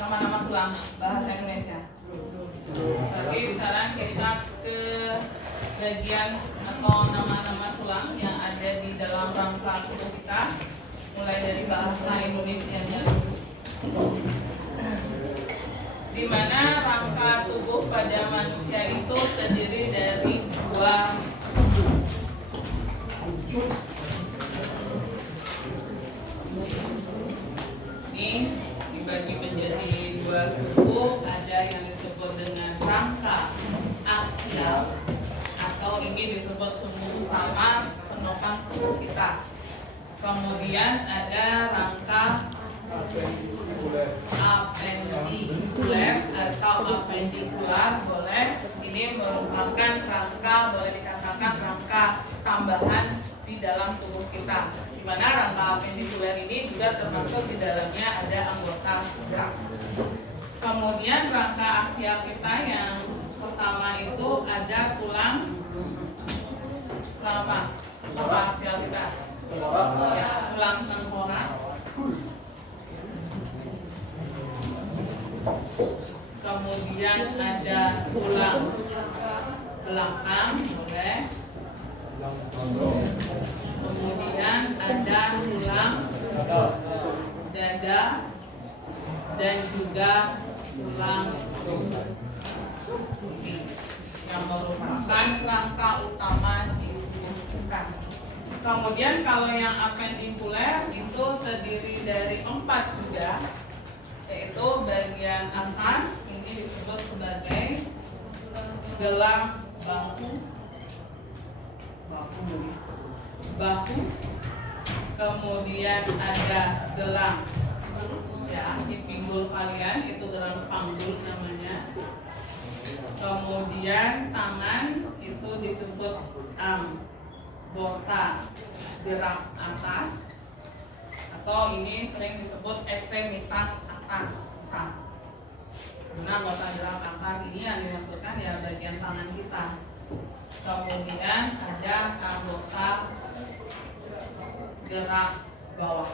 nama-nama tulang bahasa Indonesia. Oke, sekarang kita ke bagian atau nama-nama tulang yang ada di dalam rangka tubuh kita, mulai dari bahasa Indonesianya dulu. Di mana rangka tubuh pada manusia itu terdiri dari dua ini dibagi menjadi dua suku. Ada yang disebut dengan rangka aksial atau ini disebut sumbu utama penopang tubuh kita. Kemudian ada rangka apendikuler atau apendikular, boleh. Ini merupakan rangka, boleh dikatakan rangka tambahan di dalam tubuh kita, di mana rangka apendikuler ini juga termasuk di dalamnya ada anggota gerak. Kemudian rangka aksial kita yang pertama itu ada tulang apa? Rangka aksial kita ya, tulang tengkorak. Kemudian ada tulang belakang, boleh. Kemudian ada tulang dada dan juga tulang rusuk yang merupakan rangka utama di tubuh kita. Kemudian kalau yang apendikuler itu terdiri dari 4 juga, yaitu bagian atas ini disebut sebagai gelang bahu, kemudian ada gelang ya di pinggul kalian, itu gelang panggul namanya. Kemudian tangan itu disebut anggota gerak atas, atau ini sering disebut ekstremitas atas. Nah, anggota gerak atas ini yang dimaksudkan ya bagian tangan kita. Kemudian ada anggota gerak bawah,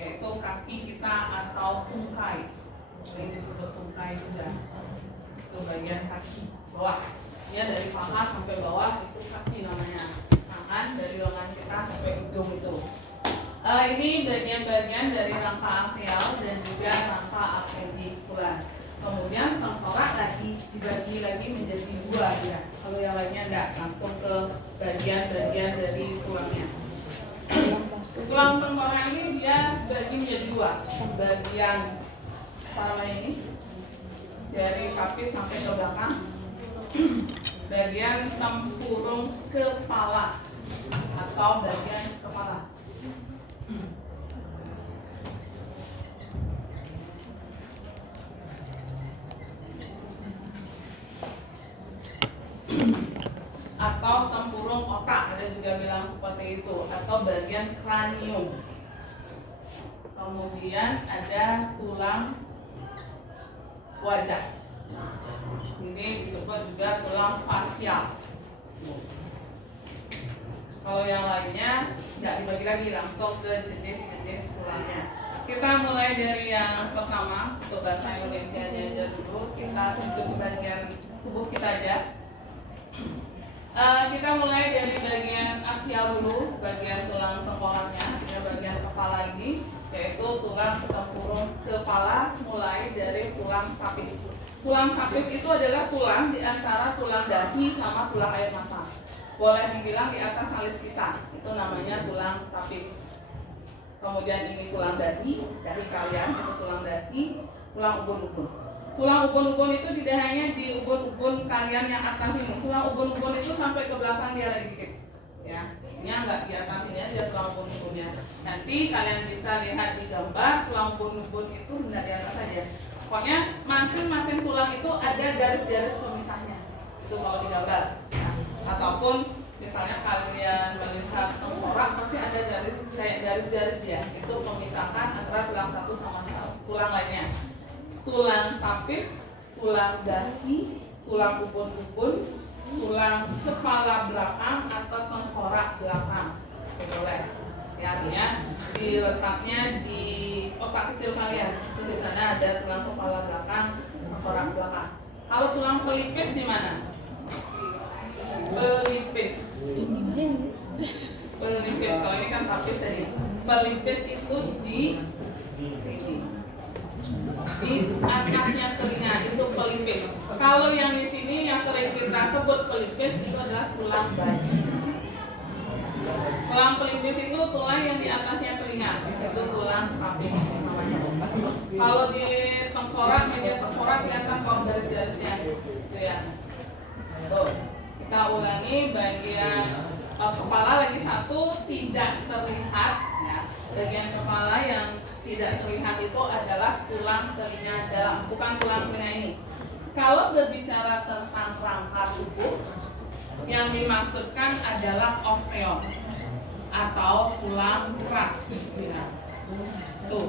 yaitu kaki kita atau tungkai, sering disebut tungkai juga. Itu bagian kaki bawah. Ya, dari paha sampai bawah itu kaki namanya. Tangan dari lengan kita sampai ujung itu. Ini bagian-bagian dari rangka aksial dan juga rangka apendikular. Kemudian tengkorak lagi dibagi lagi menjadi dua ya. Kalau yang lainnya enggak, langsung ke bagian-bagian dari tulangnya. Tulang tengkorak ini dia bagi menjadi dua. Bagian kepala ini dari kapis sampai ke belakang. Bagian tempurung kepala atau bagian kepala. Atau tempurung otak, ada juga bilang seperti itu, atau bagian kranium. Kemudian ada tulang wajah, ini disebut juga tulang fasial. Kalau yang lainnya nggak dibagi lagi, langsung ke jenis-jenis tulangnya. Kita mulai dari yang pertama, untuk bahasa Indonesianya aja dulu. Kita tunjuk bagian tubuh kita aja. Kita mulai dari bagian aksial dulu, bagian tulang tengkoraknya, bagian kepala ini, yaitu tulang tempurung kepala, mulai dari tulang tapis. Tulang tapis itu adalah tulang di antara tulang dahi sama tulang air mata. Boleh dibilang di atas alis kita, itu namanya tulang tapis. Kemudian ini tulang dahi kalian, itu tulang dahi, tulang ubun-ubun. Tulang ubun-ubun itu tidak hanya di ubun-ubun kalian yang atas ini. Tulang ubun-ubun itu sampai ke belakang dia lagi dikit. Ya, ini enggak di atas ini aja tulang ubun-ubunnya. Nanti kalian bisa lihat di gambar tulang ubun-ubun itu enggak di atas saja. Pokoknya masing-masing tulang itu ada garis-garis pemisahnya. Itu kalau di gambar. Nah, ataupun misalnya kalian melihat tengkorak pasti ada garis kayak garis-garis dia. Itu pemisahkan antara tulang satu sama tulang lainnya. Tulang tapis, tulang dahi, tulang ubun-ubun, tulang kepala belakang atau tengkorak belakang. Boleh. Ya, artinya diletaknya di otak kecil kalian. Itu di sana ada tulang kepala belakang, tengkorak belakang. Kalau tulang pelipis di mana? Pelipis. Pelipis. Kalau ini kan tapis tadi. Pelipis itu di sini. Di atasnya telinga itu pelipis. Kalau yang di sini yang sering kita sebut pelipis itu adalah tulang baji. Tulang pelipis itu tulang yang di atasnya telinga, itu tulang tapis namanya. Kalau di tengkorak, media tengkorak kelihatan kok garis-garisnya, gitu ya. Tuh, kita ulangi bagian kepala lagi satu tidak terlihat, ya. Bagian kepala yang tidak terlihat itu adalah tulang telinga dalam, bukan tulang telinga ini. Kalau berbicara tentang rangka tubuh, yang dimaksudkan adalah osteon atau tulang keras. Ya. Tuh.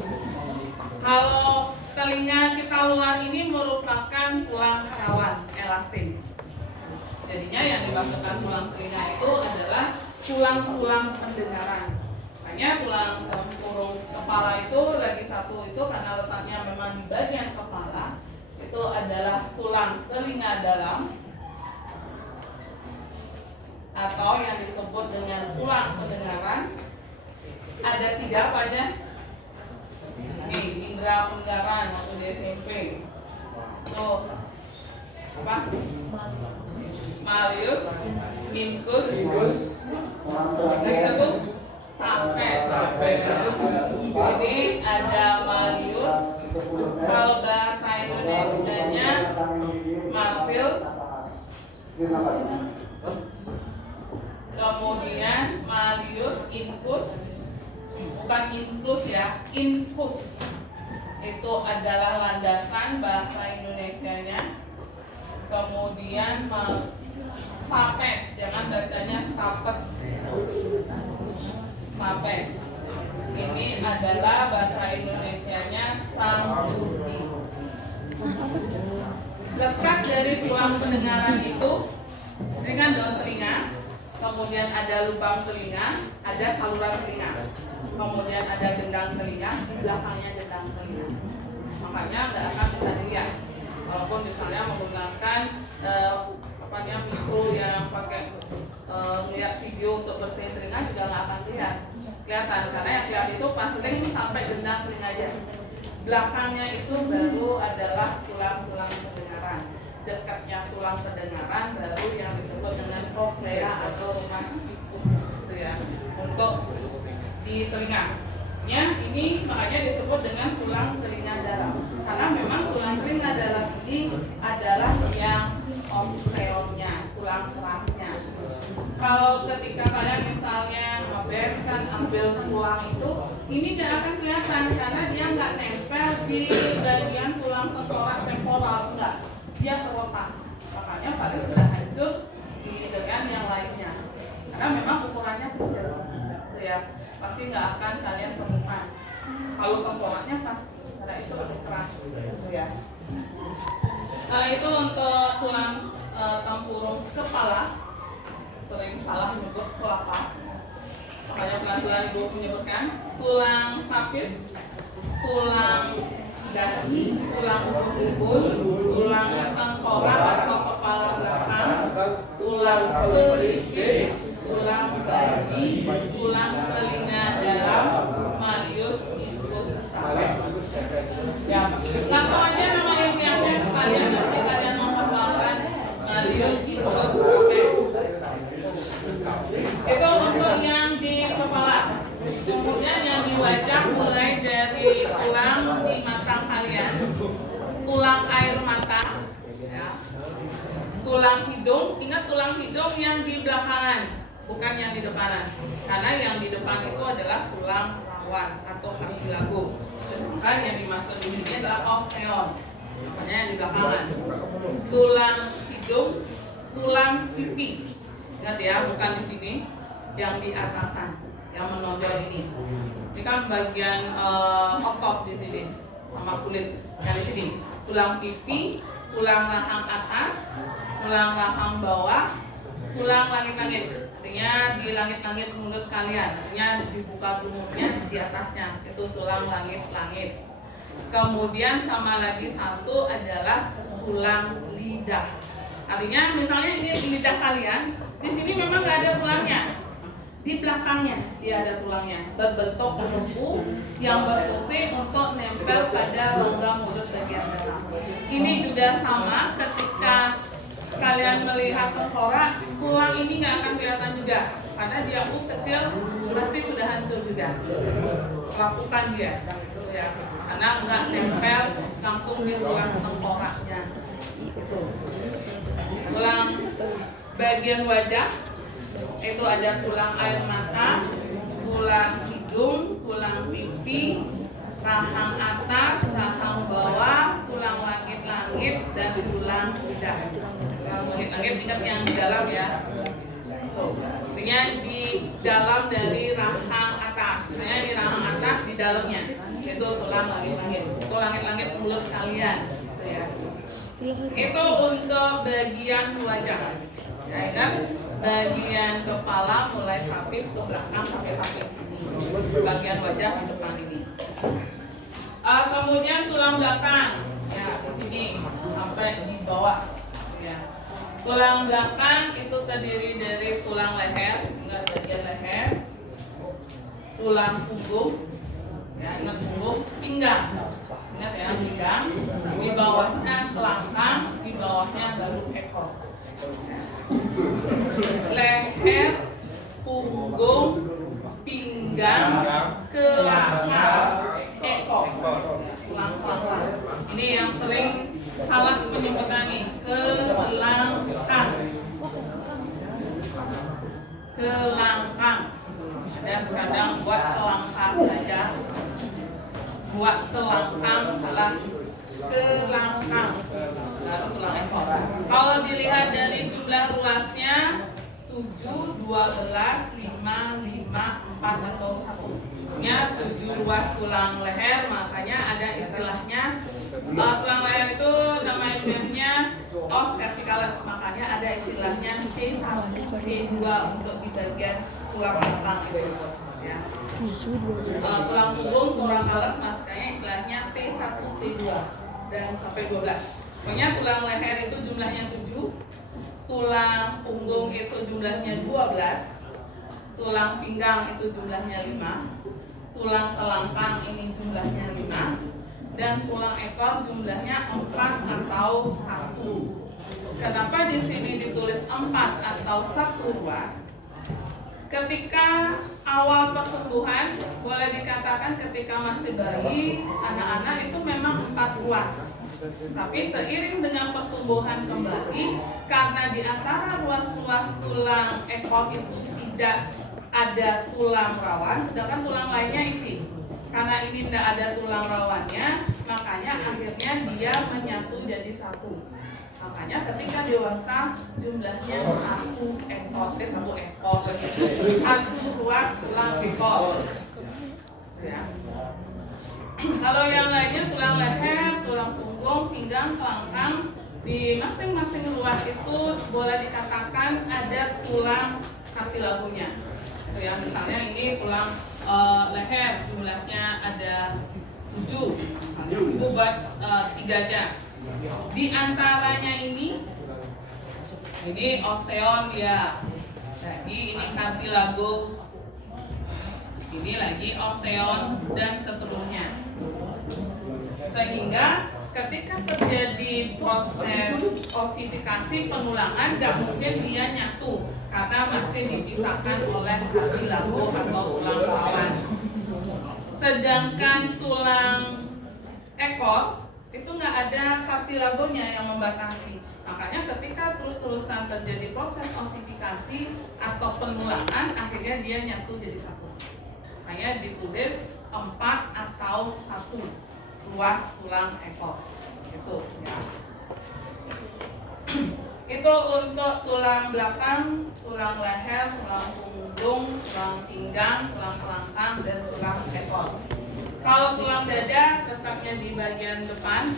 Kalau telinga kita luar ini merupakan tulang rawan elastin. Jadinya yang dimaksudkan tulang telinga itu adalah tulang-tulang pendengaran. Makanya tulang tempurung kepala itu lagi satu itu karena letaknya memang di bagian kepala, itu adalah tulang telinga dalam atau yang disebut dengan tulang pendengaran. Ada 3 apa aja? Nih, indera pendengaran waktu di SMP. Tuh. Apa? Malleus, incus, lagi satu stapes. Ini ada malleus. Kalau bahasa Indonesianya martil. Kemudian malleus, incus, bukan incus ya, infus. Itu adalah landasan bahasa Indonesianya. Kemudian stapes, jangan bacanya stapes. Stapes. Ini adalah bahasa Indonesianya sambudi. Letak dari tulang pendengaran itu dengan daun telinga, kemudian ada lubang telinga, ada saluran telinga, kemudian ada gendang telinga, di belakangnya gendang telinga. Makanya nggak akan bisa dilihat. Walaupun misalnya menggunakan mikro yang pakai melihat video untuk bersihin telinga juga nggak akan lihat kelihatan, karena yang kelihatan itu pas link sampai gendang telinga aja. Belakangnya itu baru adalah tulang-tulang pendengaran. Dekatnya tulang pendengaran baru yang disebut dengan cochlea atau rumah sikut, gitu ya, untuk di telinganya. Ini makanya disebut dengan tulang telinga dalam, karena memang tulang telinga dalam ini adalah yang osteonnya, tulang kerasnya. Kalau ketika kalian misalnya ngeberkan ambil tulang itu, ini nggak akan kelihatan karena dia nggak nempel di bagian tulang tengkorak temporal, enggak, dia terlepas. Makanya paling sudah hancur di dengan yang lainnya, karena memang ukurannya kecil, gitu ya. Pasti nggak akan kalian temukan. Kalau tengkoraknya pasti, karena itu lebih keras, gitu ya. Itu untuk tulang tempurung kepala. Sering salah menyebut kelapa. Makanya pelan-pelan ibu menyebutkan tulang tapis, tulang kaki, tulang punggung, tulang tengkorak atau kepala belakang, tulang pelipis, tulang baji, tulang telinga dalam, malleus, incus, stapes. Ya, langsung aja nama ilmiahnya sekalian, nanti kalian mau hafalkan malleus, incus, stapes. Itu untuk yang di kepala. Kemudian yang di wajah mulai dari tulang di mata kalian, tulang air mata, ya. Tulang hidung. Ingat tulang hidung yang di belakangan, bukan yang di depanan. Karena yang di depan itu adalah tulang rawan atau cartilago. Sedangkan yang dimaksud di sini adalah osteon. Makanya yang di belakangan. Tulang hidung, tulang pipi. Ingat ya, bukan di sini, yang di atasan, yang menonjol ini. Ini kan bagian otot di sini, sama kulit. Yang di sini, tulang pipi, tulang rahang atas, tulang rahang bawah, tulang langit-langit. artinya di langit-langit mulut kalian, artinya dibuka dulunya di atasnya, itu tulang langit-langit. Kemudian sama lagi satu adalah tulang lidah. Artinya misalnya ini lidah kalian, di sini memang nggak ada tulangnya, di belakangnya dia ada tulangnya, berbentuk lembu yang berfungsi untuk nempel pada rongga mulut bagian dalam. Ini juga sama ketika kalian melihat tengkorak, tulang ini nggak akan kelihatan juga karena dia kecil, pasti sudah hancur juga. Lakukan dia, gitu ya, karena nggak nempel langsung di tulang tengkoraknya. Gitu. Tulang bagian wajah itu ada tulang air mata, tulang hidung, tulang pipi, rahang atas, rahang bawah, tulang langit-langit, dan tulang lidah. Langit-langit ingat yang di dalam ya. Artinya di dalam dari rahang atas. Misalnya di rahang atas di dalamnya itu tulang langit-langit. Itu langit-langit mulut kalian, gitu ya. Itu untuk bagian wajah. Ya, ingat bagian kepala mulai tapis ke belakang sampai sini. Bagian wajah di depan ini. Kemudian tulang belakang. Ya, di sini sampai di bawah. Ya. Tulang belakang itu terdiri dari tulang leher, ingat bagian leher, tulang punggung, ya ingat punggung, pinggang, ingat ya pinggang, di bawahnya kelangkang, di bawahnya baru ekor. Leher, punggung, pinggang, kelangkang, ekor. Tulang-tulang. Ini yang sering salah penyebutan nih, kelangkang. Kelangkang. Dan kadang buat kelangkang saja, buat selangkang salah. Kelangkang. Lalu tulang ekor. Kalau dilihat dari jumlah ruasnya 7, 12, 5, 5, 4 atau 1. Ya, 7 ruas tulang leher, makanya ada istilahnya tulang leher itu nama ilmiahnya os cervicalis, makanya ada istilahnya C1, C2 untuk di bagian tulang belakang itu ya. Tulang punggung, thoracalis, makanya istilahnya T1, T2 dan sampai 12. Pokoknya tulang leher itu jumlahnya 7, tulang punggung itu jumlahnya 12, tulang pinggang itu jumlahnya 5, tulang kelangkang ini jumlahnya 5, dan tulang ekor jumlahnya 4 atau 1. Kenapa di sini ditulis 4 atau 1 ruas? Ketika awal pertumbuhan, boleh dikatakan ketika masih bayi, anak-anak itu memang 4 ruas. Tapi seiring dengan pertumbuhan kembali, karena di antara ruas-ruas tulang ekor itu tidak ada tulang rawan, sedangkan tulang lainnya isi. Karena ini tidak ada tulang rawannya, makanya akhirnya dia menyatu jadi 1. Makanya ketika dewasa jumlahnya 1 ekor, 1 ruas tulang ekor. Ya. Kalau yang lainnya tulang leher, tulang punggung, pinggang, kelangkang, di masing-masing ruas itu boleh dikatakan ada tulang kartilagonya. Ya, misalnya ini tulang leher jumlahnya ada 7, itu buat 3 aja. Di antaranya ini osteon ya, jadi ini kartilago, ini lagi osteon dan seterusnya. Sehingga ketika terjadi proses osifikasi penulangan, nggak mungkin dia nyatu karena masih dipisahkan oleh kartilago atau tulang rawan. Sedangkan tulang ekor itu nggak ada kartilagonya yang membatasi. Makanya ketika terus-terusan terjadi proses osifikasi atau penulangan, akhirnya dia nyatu jadi 1. Makanya ditulis 4 atau 1 ruas tulang ekor. Itu ya. Itu untuk tulang belakang, tulang leher, tulang punggung, tulang pinggang, tulang kelangkang, dan tulang ekor. Kalau tulang dada letaknya di bagian depan,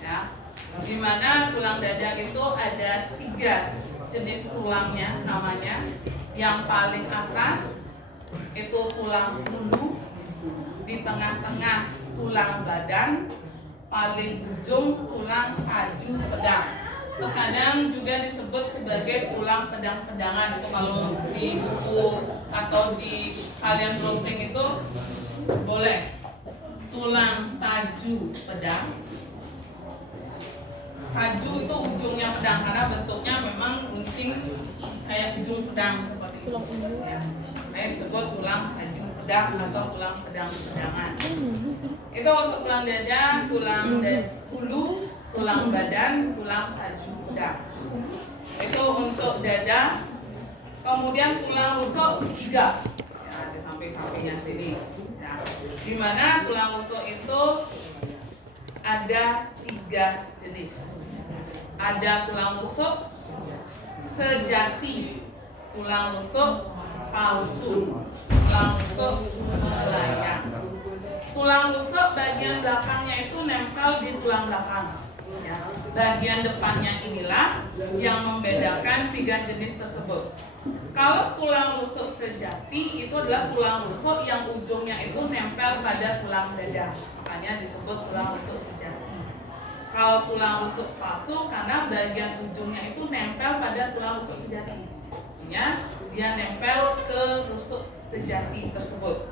ya, di mana tulang dada itu ada 3 jenis tulangnya namanya. Yang paling atas itu tulang ulu, di tengah-tengah tulang badan, paling ujung tulang aju pedang. Terkadang juga disebut sebagai tulang pedang-pedangan. Itu kalau di buku atau di kalian browsing itu boleh. Tulang taju pedang. Taju itu ujungnya pedang karena bentuknya memang gunting kayak ujung pedang seperti itu. Ya. Makanya disebut tulang taju pedang atau tulang pedang-pedangan. Itu untuk tulang dada, tulang ulu, tulang badan, tulang taju pedang. Itu untuk dada. Kemudian tulang rusuk 3. Ya, di samping-sampingnya sini. Ya. Di mana tulang rusuk itu ada 3 jenis. Ada tulang rusuk sejati, tulang rusuk palsu, tulang rusuk melayang. Tulang rusuk bagian belakangnya itu nempel di tulang belakang. Ya. Bagian depannya inilah yang membedakan 3 jenis tersebut. Kalau tulang rusuk sejati itu adalah tulang rusuk yang ujungnya itu nempel pada tulang dada, makanya disebut tulang rusuk sejati. Kalau tulang rusuk palsu karena bagian ujungnya itu nempel pada tulang rusuk sejati, artinya dia nempel ke rusuk sejati tersebut.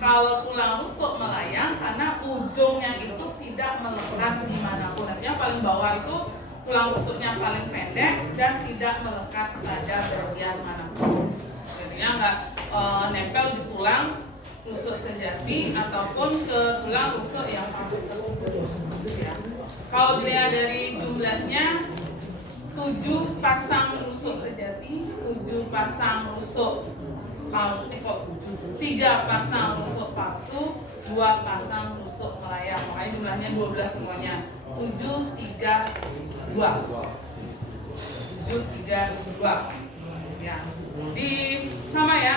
Kalau tulang rusuk melayang karena ujungnya itu tidak melekat dimanapun, artinya paling bawah itu tulang rusuknya paling pendek dan tidak melekat pada bagian manapun. Jadinya nggak nempel di tulang rusuk sejati ataupun ke tulang rusuk yang palsu tersebut. Ya. Kalau dilihat dari jumlahnya 7 pasang rusuk sejati, 7 pasang rusuk palsu, 3 pasang rusuk palsu, 2 pasang rusuk melayang. Makanya jumlahnya 12 semuanya. 7, 3, 2. 7, 3, 2. Ya. Di sama ya.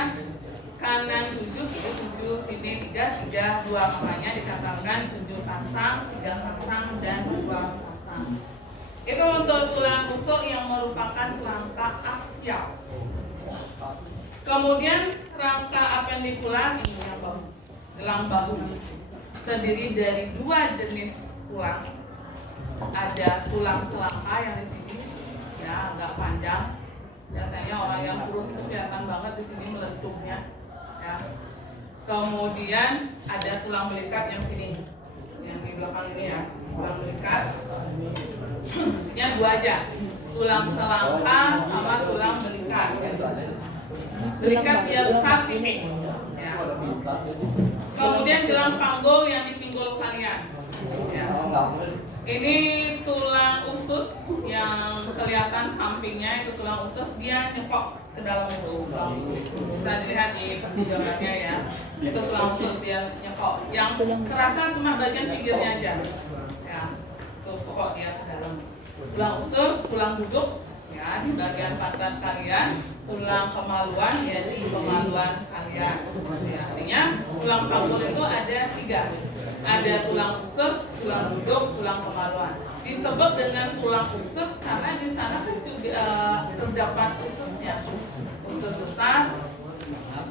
Kanan 7, itu 7, sini 3, 3, 2. Makanya dikatakan 7 pasang, 3 pasang, dan 2 pasang. Itu untuk tulang rusuk yang merupakan rangka aksial. Kemudian rangka apendikular ini yang bahu, gelang bahu, terdiri dari 2 jenis tulang. Ada tulang selangka yang di sini, ya agak panjang. Biasanya orang yang kurus itu kelihatan banget di sini melenturnya. Ya. Kemudian ada tulang belikat yang sini, yang di belakang ini ya, tulang belikat. Maksudnya 2 aja, tulang selangka sama tulang belikat. Belikat dia besar pipih. Ya. Kemudian gelang panggul yang di pinggul kalian. Ya. Ini tulang usus yang kelihatan sampingnya itu tulang usus, dia nyekok ke dalam itu tulang usus. Bisa dilihat di pertunjukannya ya. Itu tulang usus dia nyekok. Yang terasa cuma bagian pinggirnya aja. Ya, itu cekok dia ke dalam. Tulang usus, tulang duduk ya di bagian pantat kalian, tulang kemaluan ya di kemaluan kalian. Ya, artinya tulang panggul itu ada 3. Ada tulang usus, tulang duduk, tulang kemaluan. Disebut dengan tulang usus karena di sana kan juga terdapat ususnya, usus besar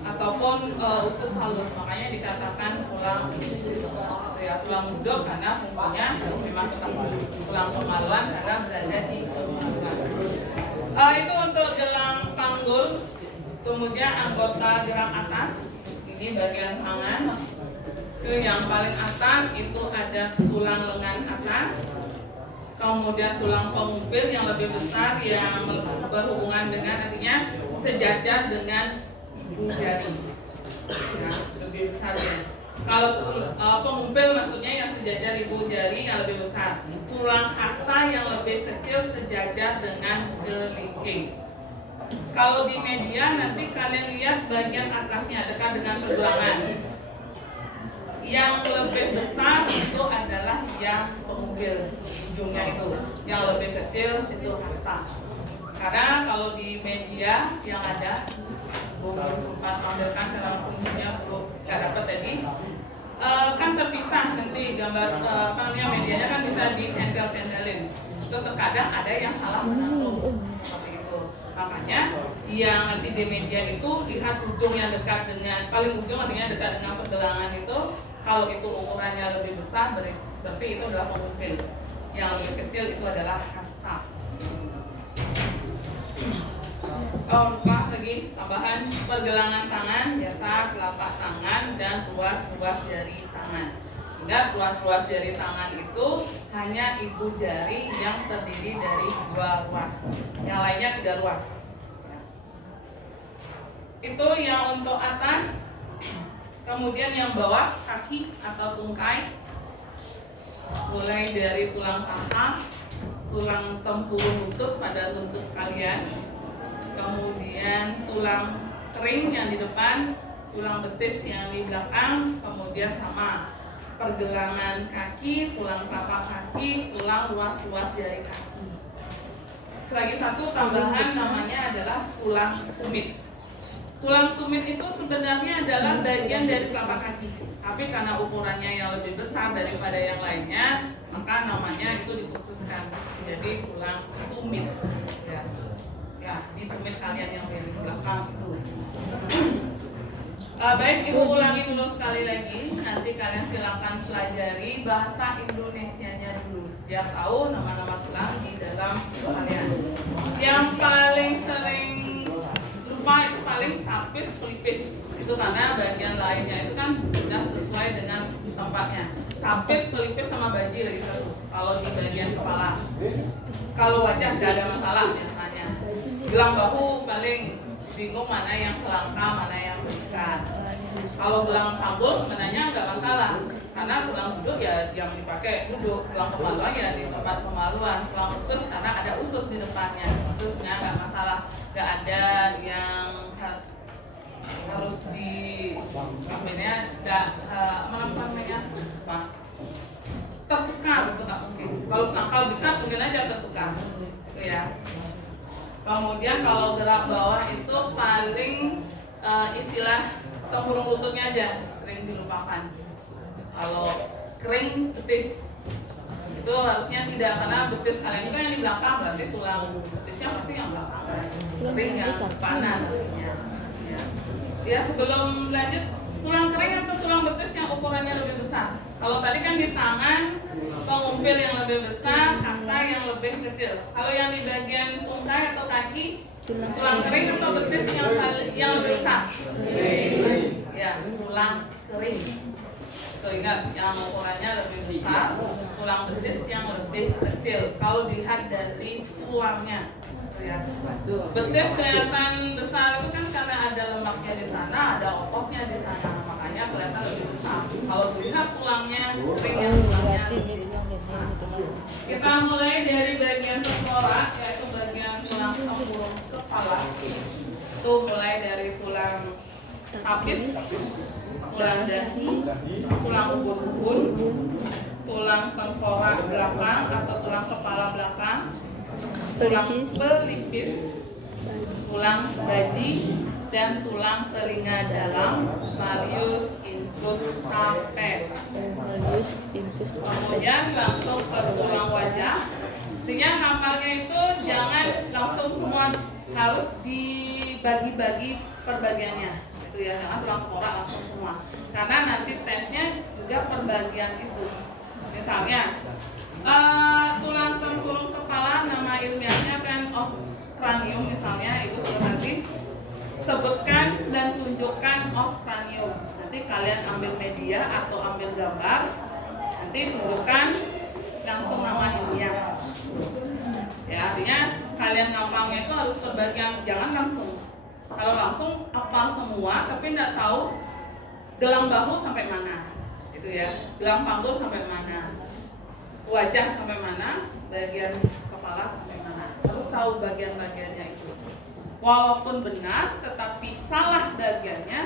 ataupun usus halus, makanya dikatakan tulang usus. Ya, tulang duduk karena fungsinya memang tetap tulang kemaluan karena berada di kemaluan. Itu untuk gelang panggul. Kemudian anggota gerak atas, ini bagian tangan. Itu yang paling atas itu ada tulang lengan atas, kemudian tulang pengumpil yang lebih besar yang berhubungan dengan, artinya sejajar dengan ibu jari, ya, lebih besar ya. Kalau pengumpil maksudnya yang sejajar ibu jari yang lebih besar. Tulang hasta yang lebih kecil sejajar dengan kelingking. Kalau di media nanti kalian lihat bagian atasnya dekat dengan pergelangan. Yang lebih besar itu adalah yang pengumpil ujungnya itu, yang lebih kecil itu hasta. Karena kalau di media yang ada, belum sempat tampilkan dalam kuncinya, belum nggak dapat tadi, kan terpisah nanti gambar medianya kan bisa dicentel-centelin. Itu terkadang ada yang salah menaruh seperti itu. Makanya yang nanti di median itu lihat ujung yang dekat dengan, paling ujung artinya dekat dengan pergelangan itu. Kalau itu ukurannya lebih besar berarti itu adalah pengumpil. Yang lebih kecil itu adalah hasta. Oh, lupa lagi tambahan pergelangan tangan biasa telapak tangan dan ruas-ruas jari tangan. Ingat, ruas-ruas jari tangan itu hanya ibu jari yang terdiri dari 2 ruas, yang lainnya 3 ruas. Itu yang untuk atas. Kemudian yang bawah, kaki atau tungkai, mulai dari tulang paha, tulang tempurung lutut pada lutut kalian, kemudian tulang kering yang di depan, tulang betis yang di belakang, kemudian sama pergelangan kaki, tulang telapak kaki, tulang ruas-ruas jari kaki. Lagi satu tambahan namanya adalah tulang tumit. Tulang tumit itu sebenarnya adalah bagian dari telapak kaki, tapi karena ukurannya yang lebih besar daripada yang lainnya, maka namanya itu dikhususkan jadi tulang tumit. Ya, di tumit kalian yang di belakang itu. Baik, ibu ulangi dulu sekali lagi. Nanti kalian silakan pelajari bahasa Indonesianya dulu, biar tahu nama-nama tulang di dalam kalian. Yang paling sering lupa itu paling tapis pelipis. Itu karena bagian lainnya itu kan sudah sesuai dengan tempatnya. Tapis pelipis sama baji lagi satu. Kalau di bagian kepala, kalau wajah nggak ada masalah biasanya. Gelang bahu paling bingung mana yang selangkah, mana yang bukan. Kalau gelang panggul sebenarnya nggak masalah, karena tulang duduk ya yang dipakai duduk, tulang kemaluan ya di tempat kemaluan, tulang usus karena ada usus di depannya, ususnya nggak masalah, nggak ada yang harus di namanya tertukar, itu nggak mungkin. Kalau selangkah dikat mungkin aja tertukar, gitu ya. Kemudian kalau gerak bawah itu paling istilah tempurung lututnya aja sering dilupakan. Kalau kering betis itu harusnya tidak, karena betis kalian itu yang di belakang, berarti tulang betisnya pasti yang belakang kan. Kering yang depanan artinya. Ya, sebelum lanjut, tulang kering atau tulang betis yang ukurannya lebih besar. Kalau tadi kan di tangan pengumpil yang lebih besar, hasta yang lebih kecil. Kalau yang di bagian tungkai atau kaki, tulang kering atau betis yang lebih besar? Ya, tulang kering. Tuh, ingat, yang ukurannya lebih besar, tulang betis yang lebih kecil. Kalau dilihat dari tulangnya, ya. Betis kelihatan besar itu kan karena ada lemaknya di sana, ada ototnya di sana, makanya kelihatan lebih besar. Kalau dilihat tulangnya kering, yang tulangnya besar. Kita mulai dari bagian tengkorak, yaitu bagian tulang tempurung kepala. Itu mulai dari tulang tapis, tulang dahi, tulang ubun-ubun, tulang tengkorak belakang atau tulang kepala belakang, tulang pelipis, tulang baji, dan tulang telinga dalam, malleus incrustatus. Kemudian langsung ke tulang wajah. Artinya ngapalnya itu jangan langsung semua, harus dibagi-bagi perbagiannya, gitu ya. Jangan tulang tengkorak langsung semua, karena nanti tesnya juga perbagian itu. Misalnya tulang tempurung kepala, nama ilmiahnya kan os cranium misalnya, itu nanti sebutkan dan tunjukkan os cranium. Nanti kalian ambil media atau ambil gambar, nanti tunjukkan langsung nama ilmiah. Ya, artinya kalian ngapalnya itu harus perbagian, jangan langsung. Kalau langsung apal semua tapi tidak tahu gelang bahu sampai mana, itu ya, gelang panggul sampai mana, wajah sampai mana, bagian kepala sampai mana, harus tahu bagian-bagiannya itu. Walaupun benar, tetapi salah bagiannya,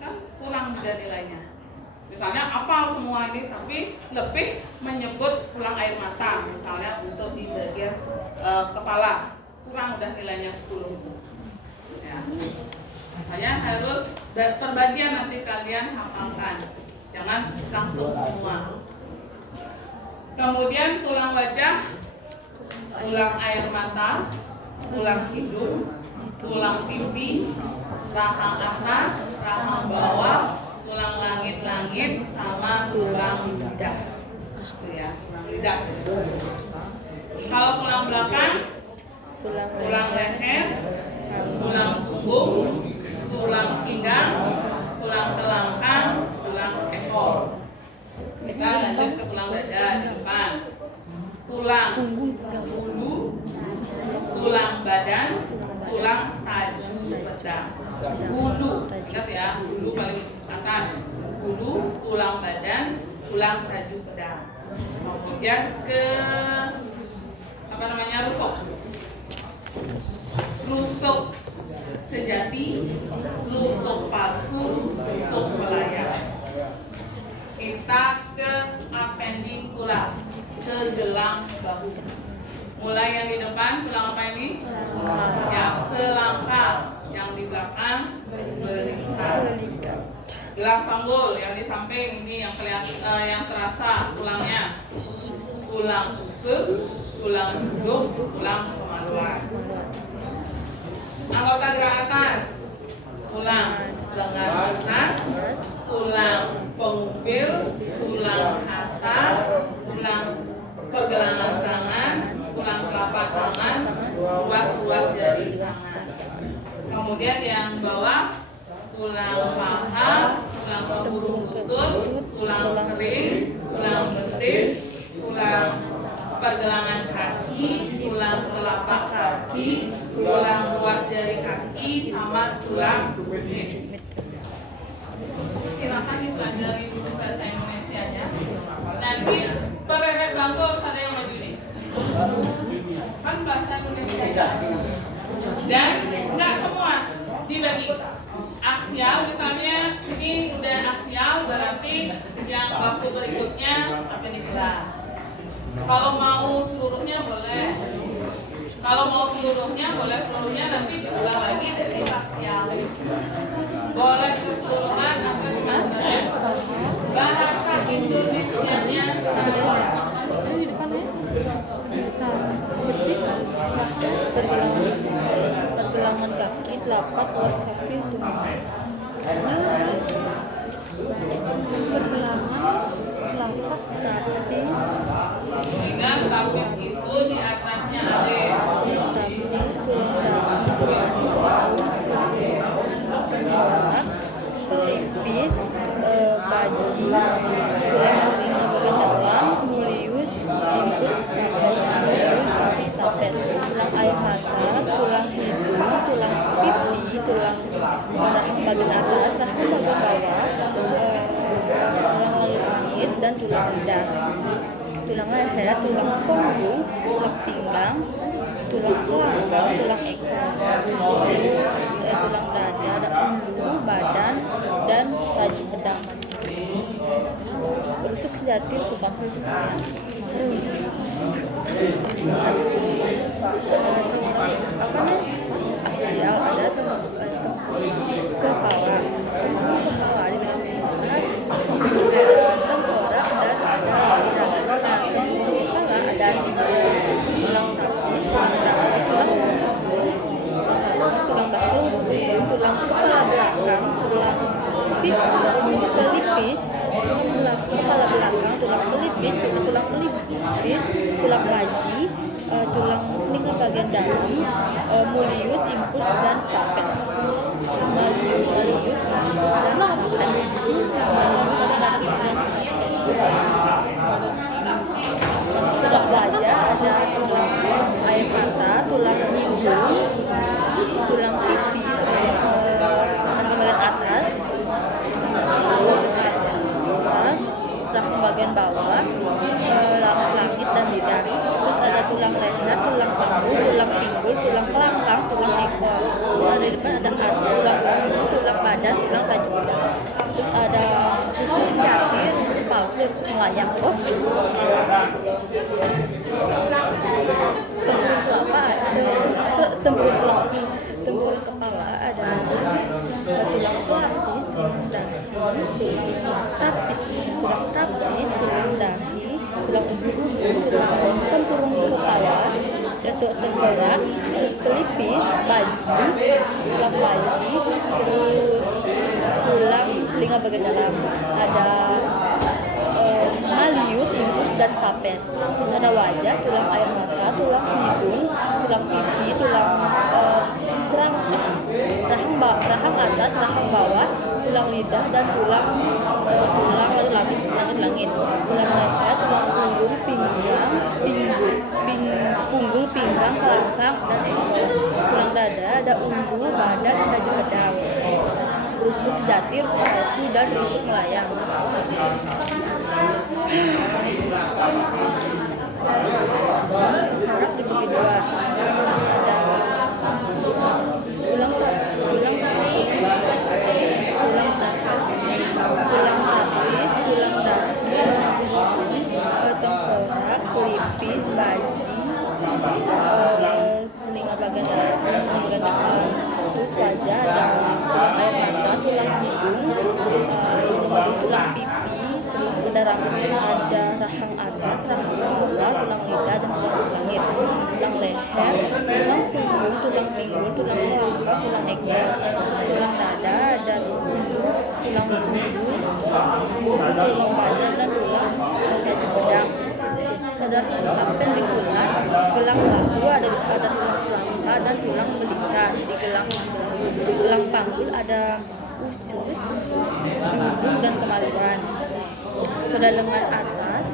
kan kurang juga nilainya. Misalnya hafal semua ini, tapi lebih menyebut tulang air mata, misalnya untuk di bagian kepala, kurang udah nilainya 10 itu. Ya. Makanya harus perbagian nanti kalian hafalkan, jangan langsung semua. Kemudian tulang wajah, tulang air mata, tulang hidung, tulang pipi, rahang atas, rahang bawah, tulang langit-langit, sama tulang lidah. Itu ya, tulang lidah. Kalau tulang belakang, tulang leher, tulang punggung, tulang pinggang, tulang telangkang, tulang ekor. Kita lanjut ke tulang dada di depan. Tulang ulu, tulang badan, tulang taju pedang. Ulu, ingat ya, ulu paling atas. Ulu, tulang badan, tulang taju pedang. Kemudian ke rusuk. Rusuk sejati, rusuk palsu, rusuk pelayar. Kita ke apendikula, ke gelang bahu. Mulai yang di depan, tulang apa ini? Ya, selangkah. Yang di belakang, belikat. Gelang panggul yang di samping ini yang yang terasa tulangnya. Tulang usus, tulang duduk, tulang kemaluan. Anggota gerak atas, tulang lengan atas, tulang pengubil, tulang hastar, tulang pergelangan tangan, tulang telapak tangan, ruas-ruas jari tangan. Kemudian yang bawah, tulang paha, tulang tempurung lutut, tulang kering, tulang betis, tulang pergelangan kaki, tulang telapak kaki, tulang ruas jari kaki, sama tulang kulit. Silakan dipelajari dulu bahasa Indonesianya. Nanti pereret bangku harus ada yang maju nih. Kan bahasa Indonesia ya. Dan enggak semua dibagi aksial, misalnya ini udah aksial berarti yang waktu berikutnya apendikular. Kalau mau seluruhnya boleh. Kalau mau seluruhnya boleh, seluruhnya nanti diulang lagi dari aksial. Boleh keseluruhan atau dimana? Bahasa Indonesianya sama. Pergelangan kaki, telapak, ruas kaki, pergelangan, telapak, tapis. Ingat tapis itu di atasnya alif. Tapis, tulang dada, pelipis, baji, tulang telinga bagian dalam, mulius, infus, stapes, tulang air mata, tulang hidung, tulang pipi, tulang rahang bagian atas, rahang bagian bawah, tulang langit dan tulang lidah. Tulang leher, tulang punggung, tulang pinggang, tulang telangkang, tulang ekor, tulang dada, ada ulu, badan, dan taju pedang. Rusuk sejati, rusuk palsu, rusuk pelayar. Aksial ada kepala dibilang ada tengkorak dan ada wajah. Ada tulang tapis, tulang dada, tulang kepala belakang, tulang pelipis, kepala belakang, tulang pelipis, tulang baji, tulang telinga bagian dalam, mulius, impus, dan stapes. Mulius, impus, dan tulang baja ada tulang air mata, tulang hidung, tulang pipi, tulang bagian atas, rahang bagian bawah, langit dan lidah. Terus ada tulang leher, tulang panggul, tulang pinggul, tulang kelangkang, tulang ekor. Terus ada di depan ada tulang ulu, tulang badan, tulang taju pedang. Terus ada rusuk sejati, rusuk palsu, rusuk melayang. Tempurung kepala ada tulang pelapis, tulang dahi, tulang tapis, tulang dahi, tulang ubun, tulang tempurung kepala, dan untuk tengkorak, terus pelipis, tulang baji, terus tulang telinga bagian dalam, ada malius, infus, dan stapes. Terus ada wajah, tulang air mata, tulang hidung, tulang pipi, tulang rahang atas, rahang bawah, tulang lidah, dan tulang langit, tulang leher, tulang punggung, pinggang, kelangkang, dan ekor. Tulang dada, ada umbu, badan, dan baju pedang. Rusuk sejati, rusuk palsu, dan rusuk melayang. Tengkorak dibagi dua. Ada tulang tapis, tulang dahi, tengkorak, pelipis, baji, telinga bagian depan, terus wajah, ada tulang air mata, tulang hidung, tulang pipi, terus ada rahang atas, rahang bawah, tulang lidah, dan tulang langit, tulang leher, tulang punggung, tulang pinggul, tulang kelangkang, tulang ekor, tulang dada, ada tulang tulang badan, dan tulang baju pedang. Ada apendikular, gelang bahu, ada tulang selangka, dan tulang belikat. Di gelang panggul ada usus, hidung, dan kemaluan. Ada lengan atas,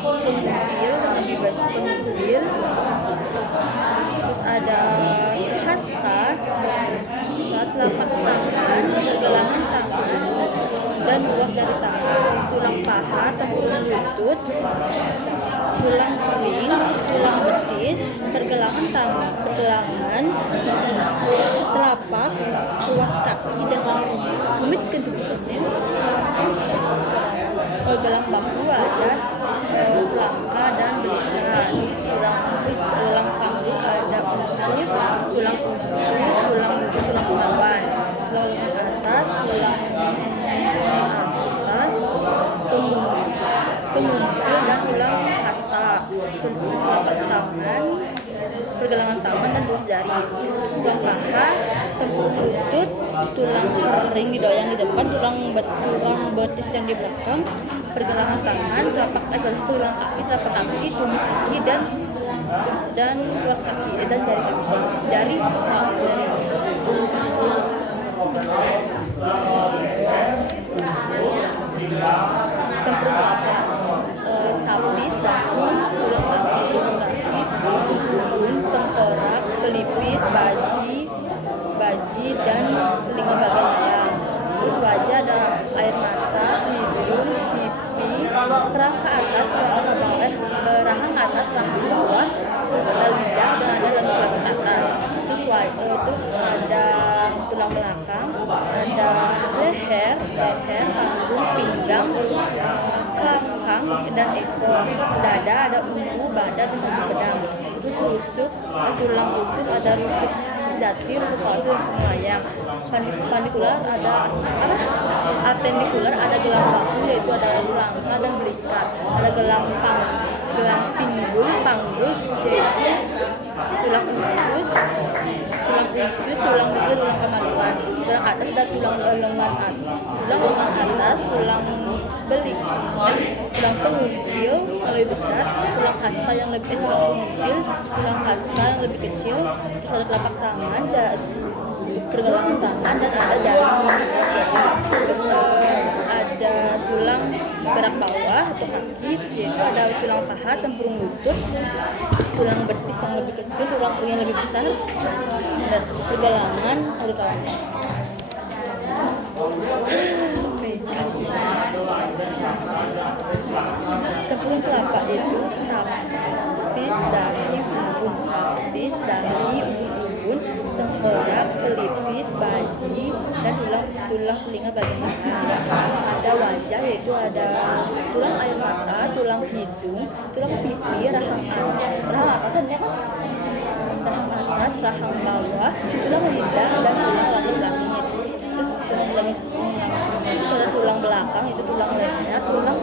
pengumpil, terus ada hasta, telapak tangan, pergelangan tangan, dan ruas dari tangan, tulang paha, tempurung lutut, tulang kering, tulang betis, pergelangan tangan, telapak, ruas kaki, dan sumit kedudukannya. Gelang bahu ada selangka dan belikat. Tulang panggul ada usus, tulang lutut, tulang kemaluan. Tulang lengan atas, pengumpil, dan tulang hasta. Telapak tangan, pergelangan tangan, dan ruas jari. Tulang paha, tempurung lutut, tulang kering didoyang di depan, tulang betis yang di belakang, pergelangan tangan, tulang kaki, telapak kaki, tumit kaki, dan ruas kaki, dan jari. Tempurung telapak, tapis, dahi, tulang dahi, punggung, tengkorak, pelipis, baji, dan telinga bagian dalam. Terus wajah ada air mata, hidung, pipi, kerangka atas, kerangka bawah, rahang atas, rahang bawah. Terus ada lidah, dan ada langit atas. Terus ada tulang belakang, ada leher, panggung, pinggang, kelangkang, dan ekor. Dada, ada umbu, badan, dan baju pedang. Terus tulang rusuk, ada rusuk sejati, rusuk palsu, rusuk melayang. Apendikular ada gelang bahu, yaitu ada selangka dan belikat. Ada gelang panggul, yaitu tulang usus, tulang bujur, tulang kemaluan. Tulang atas ada tulang lengan atas, tulang pengumpil yang lebih besar, tulang hasta yang lebih kecil, terus ada telapak tangan, pergelangan tangan, dan ada jari. Terus ada tulang gerak bawah atau kaki, yaitu ada tulang paha, tempurung lutut, tulang betis yang lebih kecil, tulang kering yang lebih besar, dan pergelangan ada tangan. Tempurung telapak itu tapis, dahi, umbun, tengkorak, pelipis, baji, dan tulang telinga bagian depan. Ada wajah, yaitu ada tulang air mata, tulang hidung, tulang pipi, rahang atas, rahang bawah, tulang lidah, dan tulang langit. Terus ada tulang belakang, itu tulang leher, tulang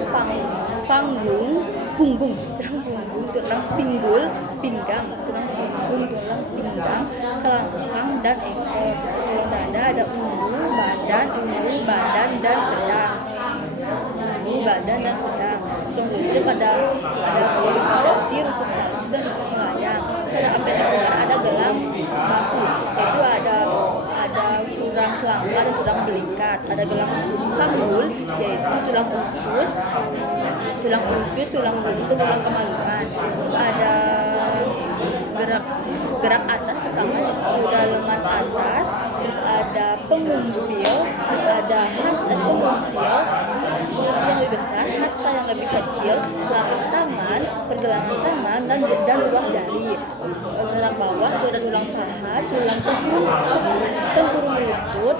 panggung, punggung, tulang pinggul, pinggang, tulang punggung, tulang pinggang, kelangkang dan ekor. Kalau dada ada ulu, badan, dan pedang. Ulu, badan dan pedang. Kalau rusuk ada rusuk sejati, rusuk palsu dan rusuk melayang. Terus ada apendikular, ada gelang bahu, yaitu ada tulang selangka dan tulang belikat. Ada gelang panggul, yaitu tulang usus, tulang bulu dan tulang kemaluan. Terus ada gerak atas ke tangan, yaitu daleman atas. Terus ada pengumpil, terus ada pengumpil, yang lebih besar, hasta yang lebih kecil, telapak tangan, pergelangan tangan dan ruang jari. Gerak bawah itu ada tulang paha, tulang tempurung lutut,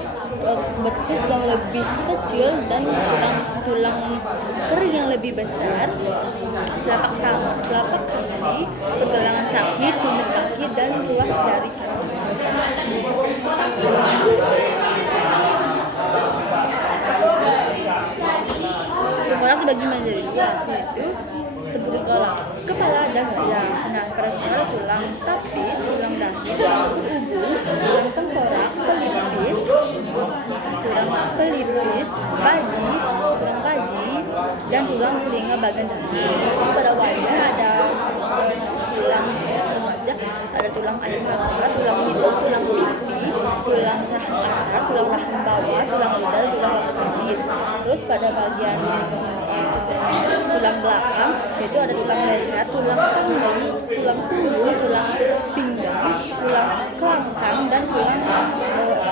betis yang lebih kecil dan tulang kering yang lebih besar, telapak tangan, telapak kaki, pergelangan kaki, tumit kaki dan ruas jari kaki. Tengkorak dibagi menjadi dua, yaitu tempurung kepala dan wajah. Nah, kepala tulang tapis, tulang dahi, tulang ubun, tulang tengkorak, pelipis, tulang baji, dan tulang telinga bagian dalam. Terus pada wajah ada tulang wajah, ada tulang air mata, tulang hidung, tulang pipi, tulang rahang atas, tulang rahang bawah, tulang lidah, tulang rambut langit. Terus pada bagian tulang belakang, yaitu ada tulang leher, tulang punggung, tulang pinggang, tulang kelangkang dan tulang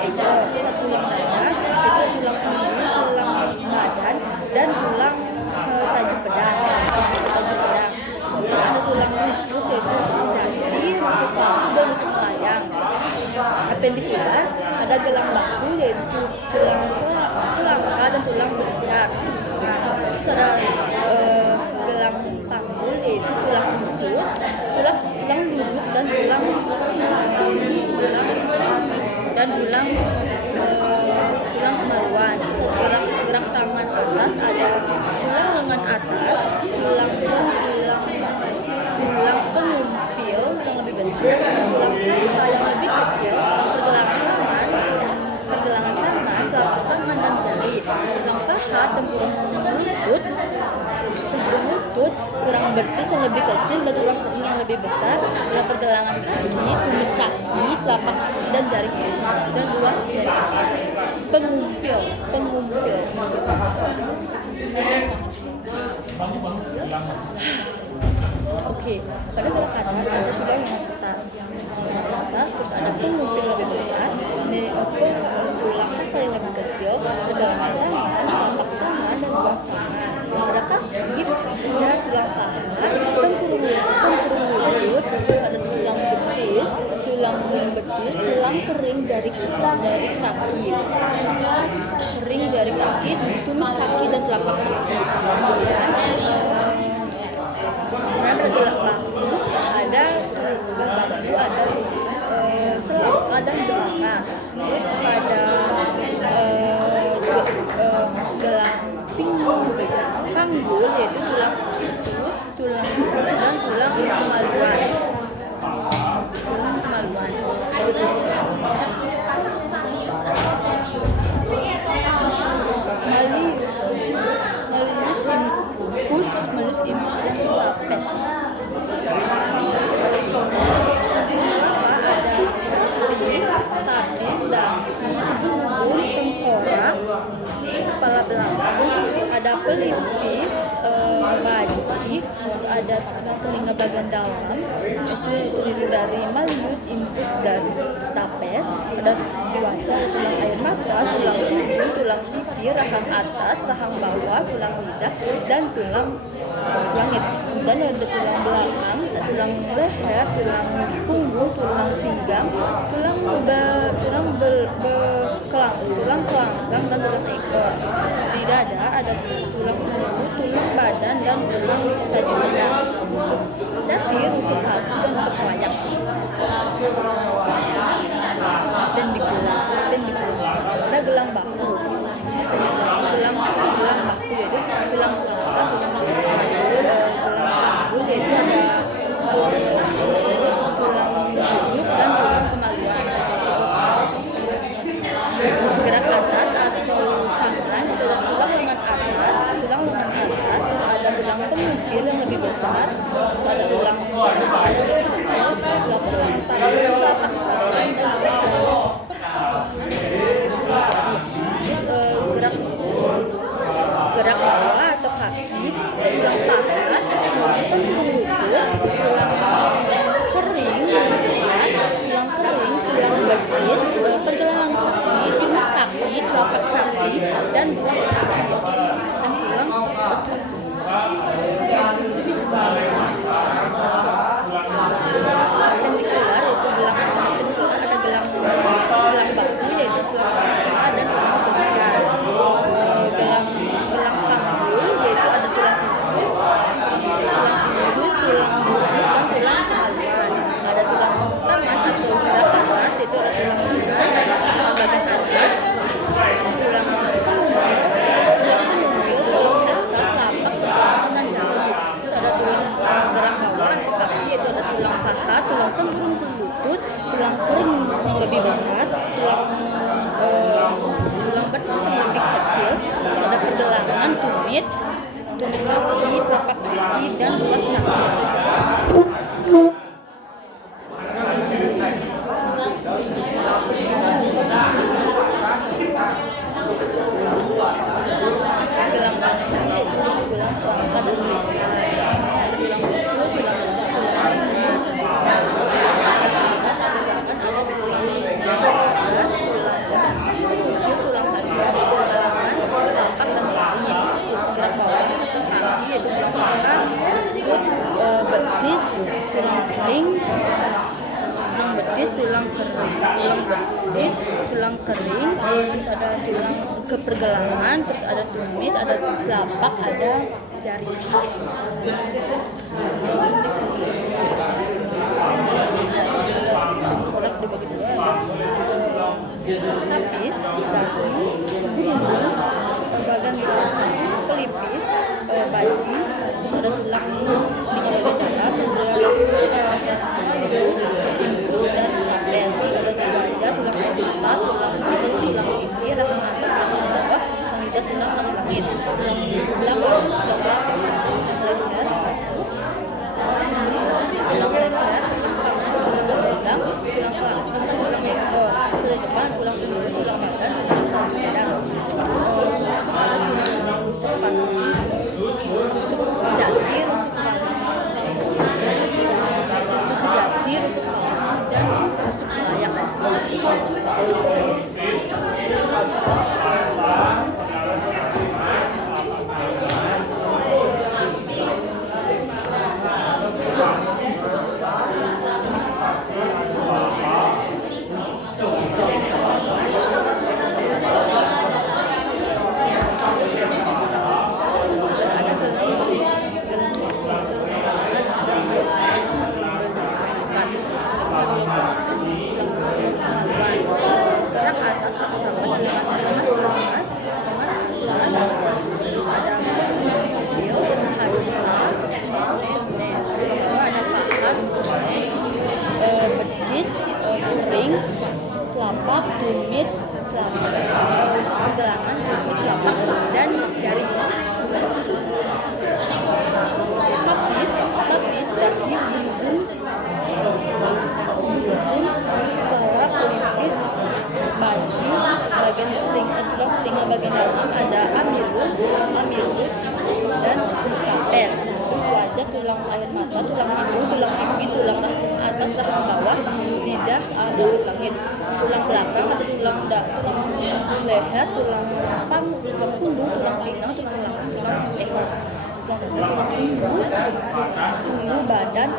ekor. Tulang dada, yaitu tulang punggung, tulang badan dan tulang tajuk pedang. Kemudian ada tulang rusuk, yaitu rusuk jati, rusuk palsu dan rusuk melayang. Apendikular, ada gelang bahu, yaitu tulang selangka dan tulang belikat. Nah, terus ada gelang panggul, yaitu tulang usus, tulang duduk dan tulang kemaluan. Gerak tangan atas ada tulang lengan atas, tulang pengumpil yang lebih besar, tulang pista yang lebih kecil, pergelangan tangan, telapak tangan dan jari, tulang paha, tempurung lutut, tulang betis yang lebih kecil dan tulang kering yang lebih besar, tulang pergelangan kaki, tumit kaki, telapak kaki dan jari kaki dan ruas jari kaki. Pengumpil. Oke, pada gerak atas ada tulang yang atas, terus ada pengumpil lebih besar, tulang hasta yang lebih kecil, pergelangan tangan, telapak tangan dan ruas tangan. Ada kaki, ada tulang paha, tempurung lutut, ada tulang betis, tulang kering jari kaki, tumit kaki dan telapak kaki. Kemudian ada gelang bahu, ada selangka dan belakang. Terus pada gelang panggul, yaitu tulang usus, tulang dan tulang kemaluan. Malus impus dan stapes. Ada tapis, dahi, ubun, tengkorak, kepala belakang, ada pelipis, baji, terus ada telinga bagian dalam, itu terdiri dari malus, impus dan stapes. Ada di wajah tulang air mata, tulang hidung, tulang pipi, rahang atas, rahang bawah, tulang lidah dan tulang langit. Dan ada tulang belakang, tulang leher, tulang punggung, tulang pinggang, tulang kelangkang dan tulang ekor. Di dada ada tulang mulut, tulang badan dan tulang tajuk pedang. Rusuk sejati, rusuk palsu dan rusuk melayang. Pendikular. Ada gelang bahu. Gelang bahu yaitu gelang selangka, gelang dan tulang kaki dan tulang pendikular yaitu gelang pendikular, ada gelang baku yaitu tulang paha dan tulang belakang. Gelang panggul yaitu ada tulang usus, tulang lutut dan tulang kemaluan. Ada tulang tangan atau gerak atas yaitu ada tulang lengan bagian atas, tulang penumil, tulang hasta, telapak, pergelangan dan jari. Terus ada tulang gerak bawah atau kaki yaitu ada tulang paha, tulang tempurung lutut, tulang kering yang lebih besar, tulang betis yang lebih kecil. Terus ada pergelangan, tumit kaki, telapak kaki dan ruas kaki atau jari. Gelang tangan yaitu gelang selangka dan lingkar. Ada gelang usus, gelang besar, gelang atas, ada belakang, ada tulang atas, tulang hasta, pergelangan, telapak dan jari. Gerak bawah atau kaki yaitu tulang paha, lutut, betis, tulang kering, terus ada tulang kepergelangan, terus ada tumit, ada telapak, ada jari. Tengkorak dibagi dua, tapis, dahi, burung, bagian belakang, pelipis, baji, terus ada tulang di bagian dalam, dan tulang halus, timbus dan stapel. Terus ada wajah, tulang air mata, tulang hidung, tulang pipi, rahang atas, rahang bawah, lidah, tulang langit, tulang belakang, tulang leher, tulang leher, tulang panjang, tulang belakang, tulang ekor, tulang depan, tulang ulu, tulang badan, tulang kaki badan. Terus ada tulang rusuk pasti, rusuk sejati, rusuk palsu, dan rusuk layak. Gerak atas atau dapat dengan atas, terus ada mobil, hasta, ada pahat, betis, kering, telapak, tumit, pergelangan, tumit, telapak, dan jari. Tapis, dahi, korak, pelipis, baji, bagian tulang telinga bagian dalam ada amilus, dan stapes. Terus wajah, tulang air mata, tulang hidung, tulang pipi, tulang rahang atas, rahang bawah, lidah, rambut langit, tulang belakang ada tulang leher, tulang punggung, tulang pinggang, tulang ekor. Ulu badan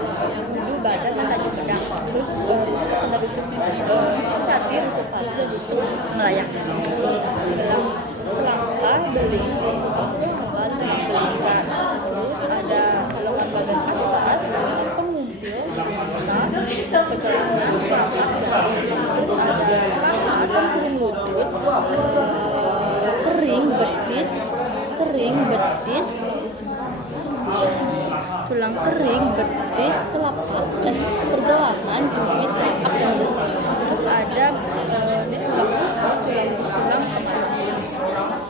dan tajuk pedang. Terus rusuk ada rusuk sejati, rusuk palsu, dan rusuk melayang. Gelang selangka, beling, selangka, beliskan. Terus ada kalungan bagian atas, pengumpil, pergelangan, terus ada paha, tempurung lutut, kering, betis, tulang kering, betis, telapak, pergelangan, tumit, telapak, dan jari. Terus ada di tulang usus, tulang kemaluan.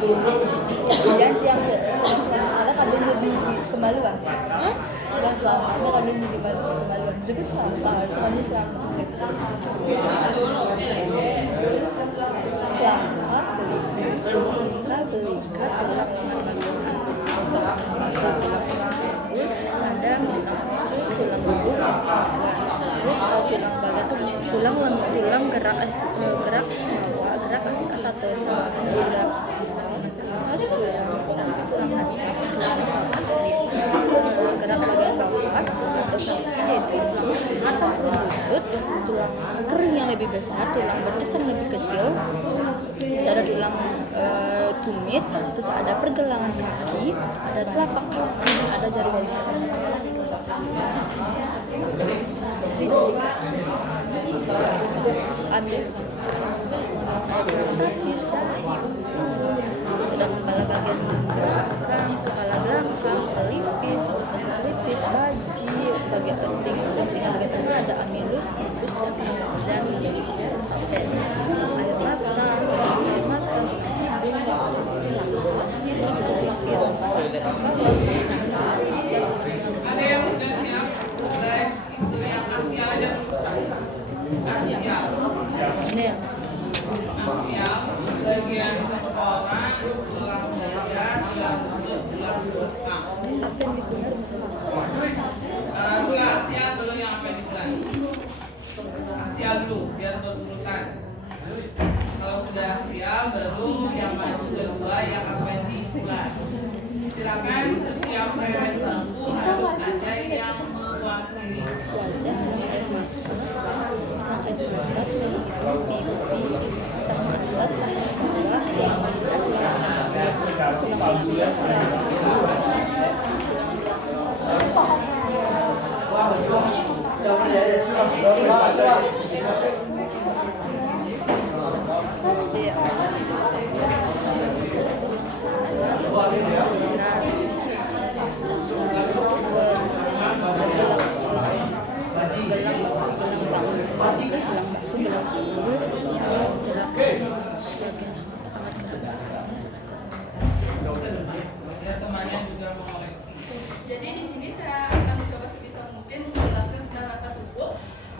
Dan yang selama ada kadang jadi kemaluan. Yang selama ada kadang jadi kemaluan. Jadi selama kadang selama belikat tulang sadam khusus tulang gugur terus tulang gerak gerak atas atau gerak terus tulang hasap gerak bagian bawah atau yaitu atau lutut tulang kering yang lebih besar tulang betis yang lebih kecil terus ada tulang tumit terus ada pergelangan kaki ada telapak kaki dan ada jari jari kaki ambil tapis dahi sedang kepala bagian belakang pelipis baji bagian telinga bagian tengah ada amilus infus dan air mata Ada yang sudah siap? Itu yang Asia aja dulu. Asia. ini ya Asia bagian tengkorak, tulang dada, tulang mulut, tulang belakang. Setelah Asia dulu yang apa di bulan? Asia dulu biar berurutan. Kalau sudah Asia baru yang maju kedua yang apendis. Silakan setiap rewet buku harus ada yang mewakili. wajah rangkaian masuk rangkaian prostat tulang hidung pipi atas leher bawah Temannya juga mengoleksi. Jadi di sini saya akan mencoba sebisa mungkin menjelaskan tentang rangka tubuh,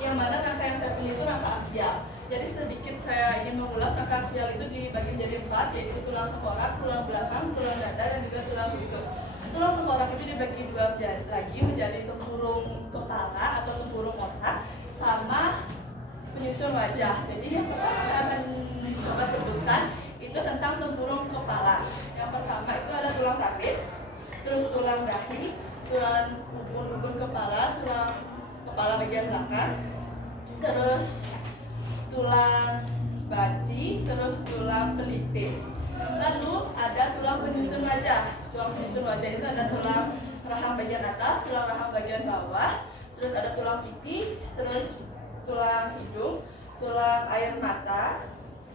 yang mana rangka yang saya pilih itu rangka aksial. Jadi sedikit saya ingin mengulas rangka aksial itu dibagi menjadi 4, yaitu tulang tengkorak, tulang belakang, tulang dada, dan juga tulang rusuk. Tulang tengkorak itu dibagi 2 lagi menjadi tempurung kepala atau tempurung otak sama penyusun wajah. Jadi yang pertama saya akan mencoba sebutkan itu tentang tempurung kepala. Yang pertama itu ada tulang tapis, terus tulang dahi, tulang ubun kepala, tulang kepala bagian belakang, terus tulang baji, terus tulang pelipis. Lalu ada tulang penyusun wajah. Tulang penyusun wajah itu ada tulang rahang bagian atas, tulang rahang bagian bawah, terus ada tulang pipi, terus tulang hidung, tulang air mata,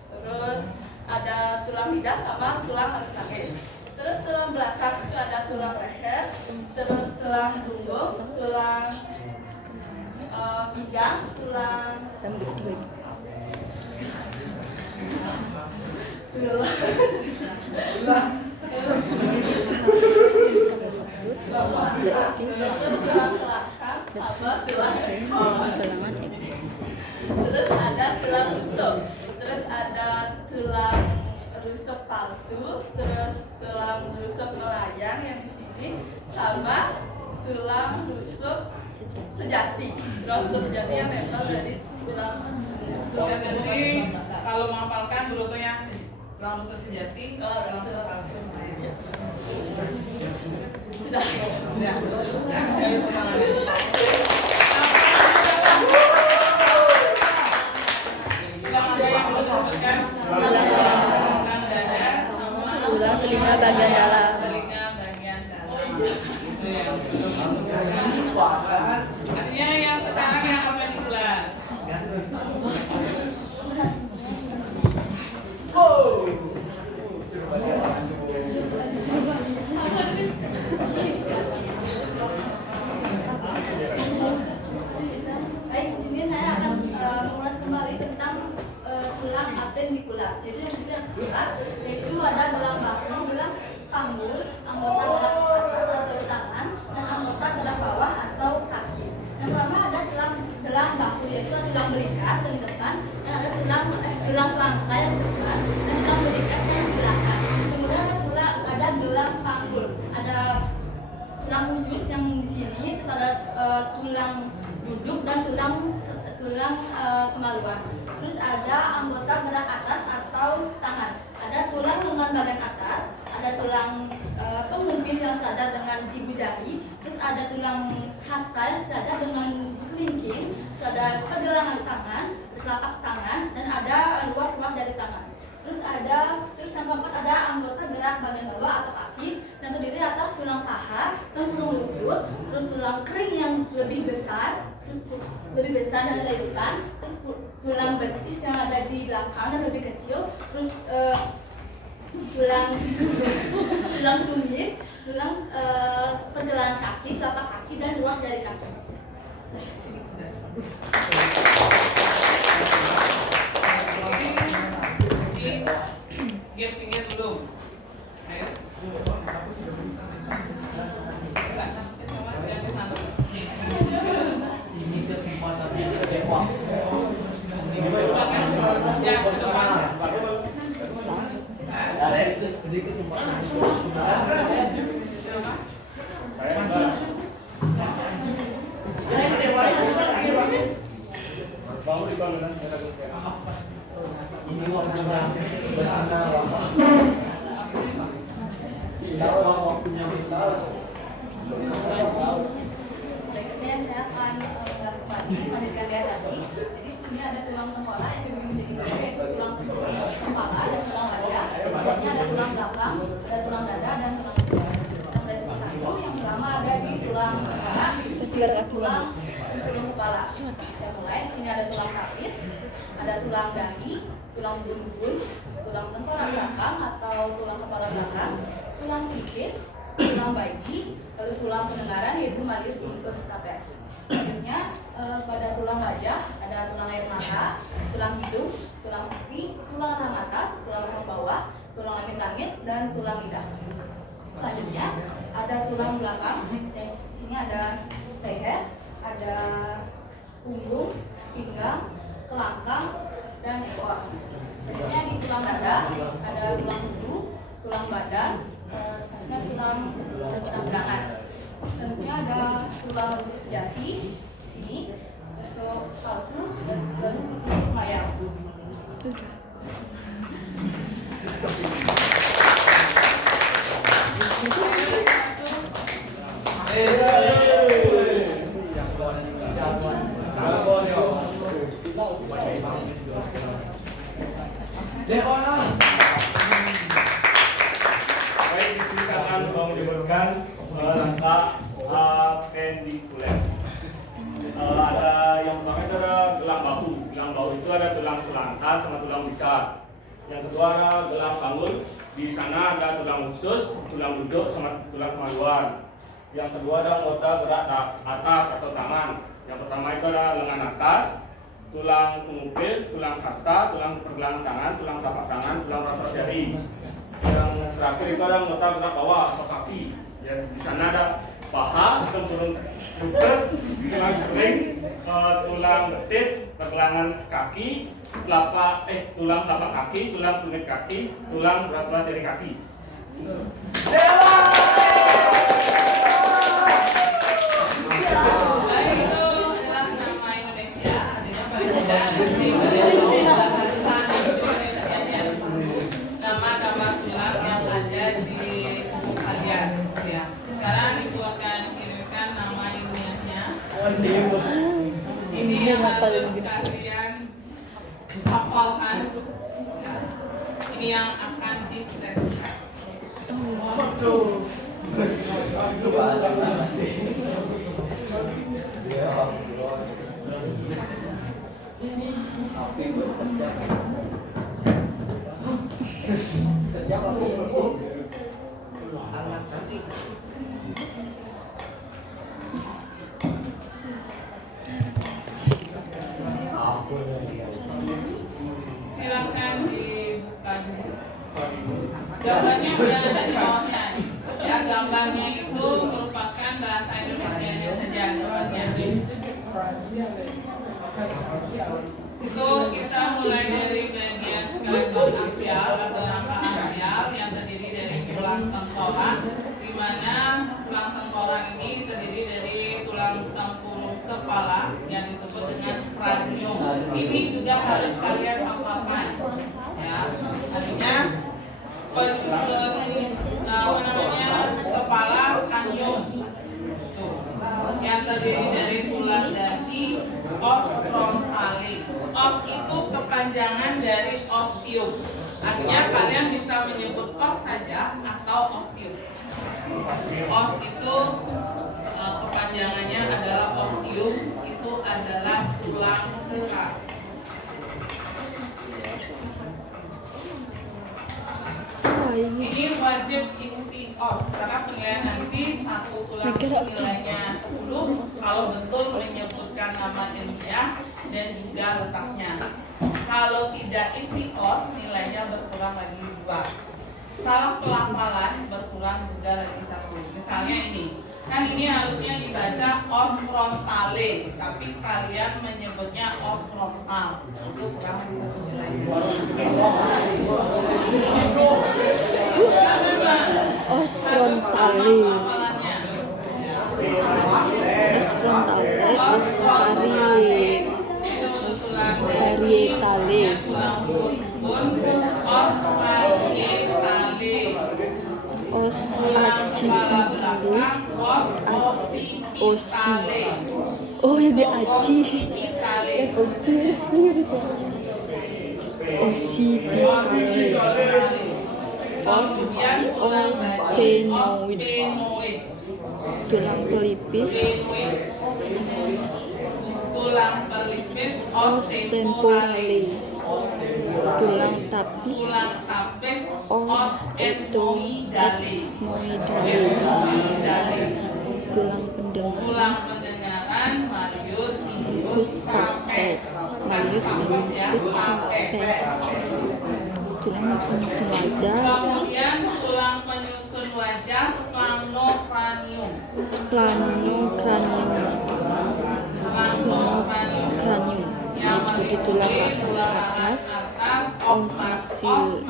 terus ada tulang lidah sama tulang hati tangis. Terus tulang belakang itu ada tulang leher, terus tulang punggung, tulang pinggang, tulang terus ada tulang rusuk, terus ada tulang rusuk palsu, terus tulang rusuk melayang yang di sini, sama tulang rusuk sejati. Tulang rusuk sejati yang nempel dari tulang. Dan nanti kalau menghafalkan berutunya tulang rusuk sejati, tulang rusuk palsu. Sudah. Dari penanganan. tulang telinga bagian dalam. Itu yang artinya yang sekarang yang apa di bulan? Baik, di sini saya akan mengulas kembali tentang tulang pendikular. Jadi yang pendikular yaitu ada gelang bahu, gelang panggul, anggota gerak atas atau tangan, dan anggota gerak bawah atau kaki. Yang pertama ada gelang bahu, yaitu tulang belikat yang di depan, dan ada tulang selangka yang di depan, dan tulang belikat yang di belakang. Kemudian ada gelang panggul, ada tulang khusus yang di sini, terus ada tulang duduk dan tulang kemaluan. Terus ada anggota gerak atas atau tangan, ada tulang lengan bagian atas, ada tulang pengumpil yang sejajar dengan ibu jari, terus ada tulang hasta yang sejajar dengan kelingking, terus ada pergelangan tangan, telapak tangan, dan ada ruas-ruas dari tangan. Terus yang keempat ada anggota gerak bagian bawah atau kaki yang terdiri atas tulang paha, terus tulang lutut, terus tulang kering yang lebih besar dan ada di depan, terus tulang betis yang ada di belakang dan lebih kecil, terus tulang tumit, tulang pergelangan kaki, telapak kaki, dan ruas dari kaki. Pinggir dulu. Ayo. Ini kesempatan Depok. Ini kesempatan. Ini waktunya waktunya kita. Nextnya saya akan mengulas kembali melanjutkan dia tadi. Jadi di sini ada tulang tengkorak yang dibagi menjadi dua, yaitu tulang kepala dan tulang wajah. Kemudian ada tulang belakang, ada tulang dada dan tulang usia. Kita mulai satu. Yang pertama ada di tulang kepala, tulang kepala. Saya mulai. Di sini ada tulang pelvis, ada tulang dahi, tulang bungkul, tulang tengkorak belakang atau tulang kepala belakang, tulang pipis, tulang baji, lalu tulang pendengaran yaitu malis incus stapes. Selanjutnya pada tulang wajah ada tulang air mata, tulang hidung, tulang pipi, tulang rahang atas, tulang rahang bawah, tulang langit-langit, dan tulang lidah. Selanjutnya ada tulang belakang, yang di sini ada leher, ada punggung, pinggang, kelangkang, dan ekor. Selanjutnya di tulang dada ada tulang hulu, tulang badan, selanjutnya tulang tangan. Selanjutnya ada tulang rusuk sejati di sini, rusuk palsu, dan lalu rusuk mayang. Baik, di sini saya akan menyebutkan langkah pendikuler. Ada yang pertama itu ada gelang bahu. Gelang bahu itu ada tulang selangkah sama tulang ikat. Yang kedua ada gelang panggul. Di sana ada tulang usus, tulang duduk sama tulang kemaluan. Yang kedua ada anggota gerak atas atau tangan. Yang pertama itu ada lengan atas, tulang pengumpil, tulang hasta, tulang pergelangan tangan, tulang telapak tangan, tulang rasas jari. Yang terakhir itu ada anggota gerak bawah atau kaki. Yang di sana ada paha, turun lutut, tulang kering, tulang betis, pergelangan kaki, tulang telapak kaki, tulang tumit kaki, tulang rasas jari kaki. Nama-nama tulang yang ada di tubuh kalian ya. Sekarang ibu akan kirimkan nama ilmiahnya. Ini yang harus kalian hafalkan. Ini yang akan diteskan. Silakan Gambarnya udah ada di bawahnya. Ya, gambarnya itu merupakan bahasa Indonesianya saja gambarnya. Itu kita mulai dari bagian skeleton aksial atau rangka aksial yang terdiri dari tulang tengkorak, di mana tulang tengkorak ini terdiri dari tulang tempurung kepala yang disebut dengan kranium. Ini juga harus kalian hafalkan. Ya, artinya kepala kranium yang terdiri dari tulang dasi, os frontale. Os itu kepanjangan dari ostium. Artinya kalian bisa menyebut os saja atau ostium. Os itu kepanjangannya adalah ostium, itu adalah tulang keras. Ini wajib isi os karena penilaian nanti satu tulang nilainya 10 kalau betul menyebutkan nama ilmiah dan juga letaknya. Kalau tidak isi os nilainya berkurang lagi 2. Salah pelafalan berkurang juga lagi 1. Misalnya ini, kan ini harusnya dibaca os frontale, tapi kalian menyebutnya os frontal, itu kurang lagi 1 nilainya. Os frontale, os frontale, os parietale, os accipitale, osi. Oh, ini aci. Occipitale. Sphenoid, tulang pelipis, os temporale, tulang tapis, os ethmoidale, tulang pendengaran, Marius indicus papes, tulang penyusun wajah, kemudian tulang penyusun wajah, splanocranium, meliputi tulang atas, os maxil,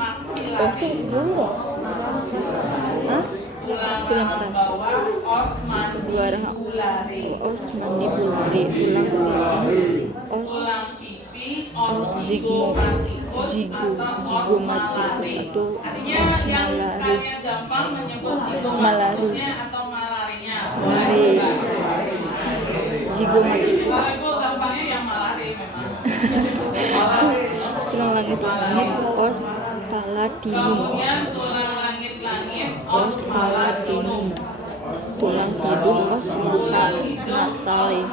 os itu dulu, tulang bawah, os mandibulare, tulang pipi, os zigomatikus atau artinya yang kalian gampang menyebut malaru atau malarinya. zigomatikus. Ibu gampangnya yang malari memang. Tulang langit-langit, os palatinum, Kemudian tulang langit-langit, os palatinum, tulang hidung, os nasale,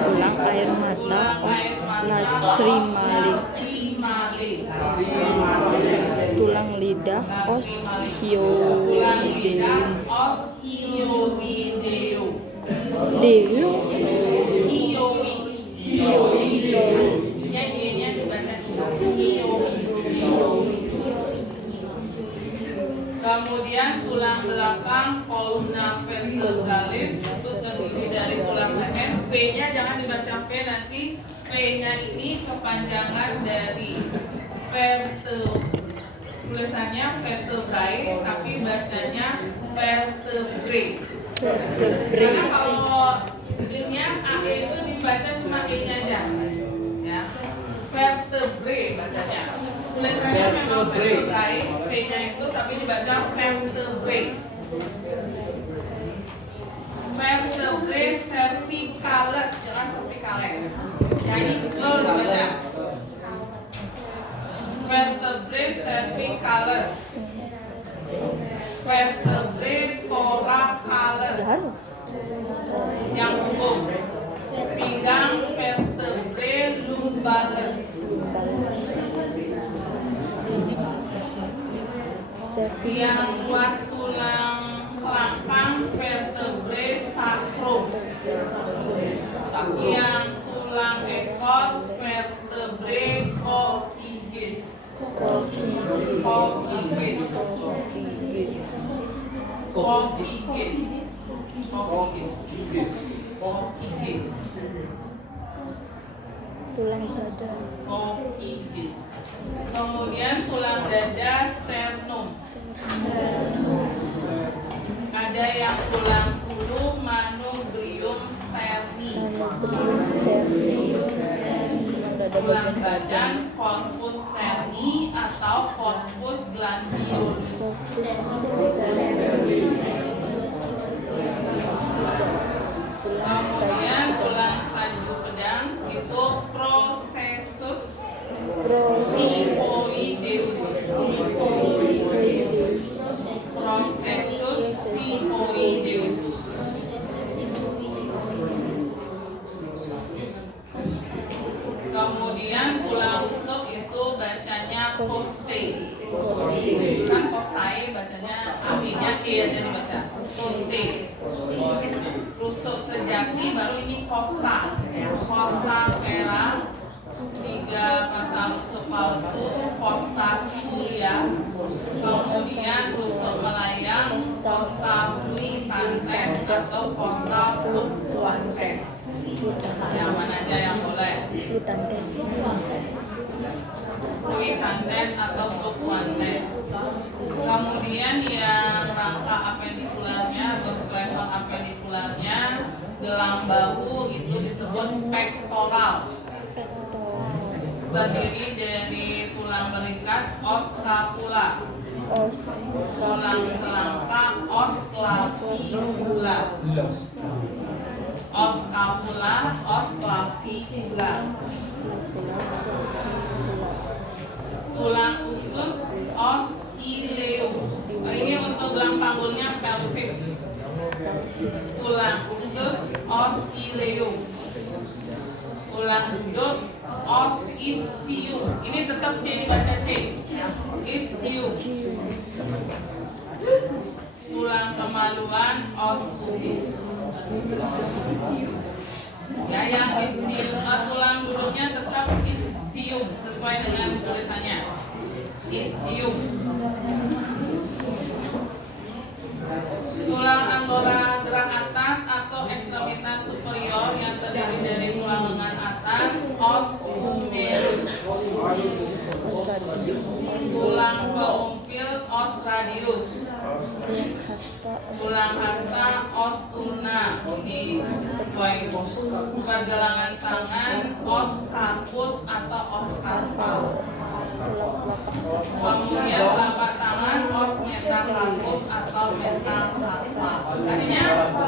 tulang air mata, os lacrimale, tulang lidah, os hyoideum, Kemudian tulang belakang, columna vertebralis, itu terdiri dari tulang leher. V-nya jangan dibaca V, nanti V-nya ini kepanjangan dari tulisannya vertebrae, tapi bacanya vertebrae. Karena kalau ini AE itu dibaca cuma E-nya aja, ya. Vertebrae bacanya. Tulisannya memang vertebrae, V-nya itu tapi dibaca vertebrae. Vertebrae cervicalis, jangan cervicalis. Ya ini dibaca. Vertebrae cervicalis. Vertebrae thoracalis. Yang umum. Pinggang vertebrae lumbalis. Yang ruas tulang kelapang vertebrae sacrum. Yang tulang ekor vertebrae coccygis. Kemudian tulang dada sternum. Ada yang tulang ulu manubrium sterni. Tulang badan corpus sterni atau corpus glandiolus. Kemudian tulang padu pedang itu processus simoideus. Processus simoideus. Kemudian tulang rusuk itu bacanya poste. Kan postai bacanya artinya iya jadi baca poste. Rusuk sejati baru ini posta. Posta merah. 3 pasang rusuk palsu, posta simulia. Kemudian rusuk melayang, posta fluitantes atau posta fluctuantes. Yang mana aja yang boleh? Fluitantes atau fluctuantes. Kemudian yang rangka apendikularnya atau skeleton apendikularnya, gelang bahu itu disebut pectoral. Terdiri dari tulang belikat os scapula, tulang selangka os clavicula, os scapula, os clavicula, tulang usus os ileum. Ini untuk gelang panggulnya pelvis. Tulang usus os ileum. Tulang duduk os ischium. Ini tetap C dibaca C. Ischium. Tulang kemaluan os pubis. Ya, yang ischium, tulang duduknya tetap ischium sesuai dengan tulisannya. Ischium. Tulang anggora gerak atas atau ekstremitas superior yang terdiri dari tulang lengan atas os humerus. Tulang pengumpil os radius. Tulang hasta os ulna. Ini sesuai pergelangan tangan os carpus atau os carpal. Kemudian telapak tangan os metacarpus atau metacarpal. Artinya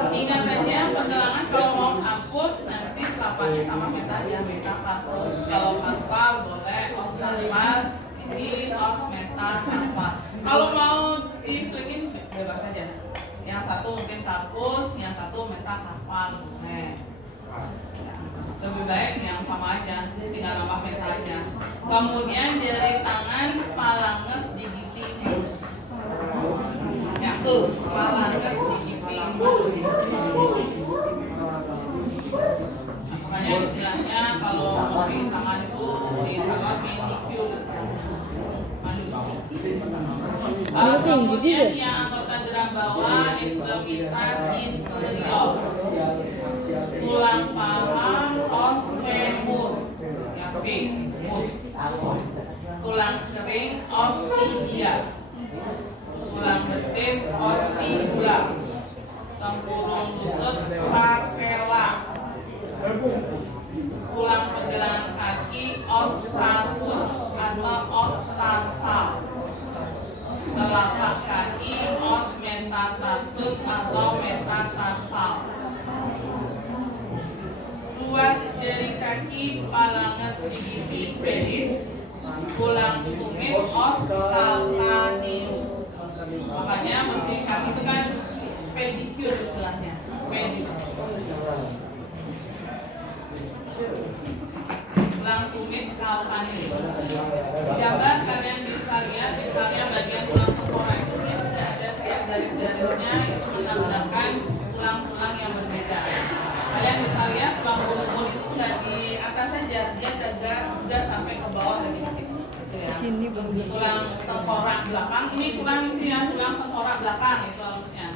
ingat saja pergelangan kalau mau carpus nanti telapaknya sama meta aja metacarpus. Kalau carpal boleh os carpal, ini os metacarpal. Kalau mau diselingin bebas saja. Yang satu mungkin carpus, yang satu metacarpal. Lebih baik yang sama aja, tinggal nambah meta aja. Kemudian jari tangan phalanges digitimus. Ya tuh, phalanges digitimus. Makanya istilahnya kalau masih tangan itu di salah manicure. Kemudian yang anggota gerak bawah ekstremitas inferior. Tulang paha os femur. Ya, femur. Tulang kering os tibia. Tulang betis os fibula. Tempurung lutut patella. Tulang pergelangan kaki os tarsus atau os tarsal. Telapak kaki os metatarsus atau metatarsal. Ruas jari kaki phalanges digiti pedis. Tulang tumit os calcaneus. Makanya mesti kaki itu kan pedicure istilahnya, pedis. Tulang tumit calcaneus. Di gambar kalian bisa lihat misalnya bagian tulang tengkorak itu dia sudah ada kayak garis-garisnya, itu menandakan tulang-tulang yang berbeda. Kalian bisa lihat tulang bulu itu nggak di atas saja, dia juga sampai ke bawah lagi dikit. Ya. Tulang tengkorak belakang, ini tulang isi ya, tulang tengkorak belakang itu harusnya.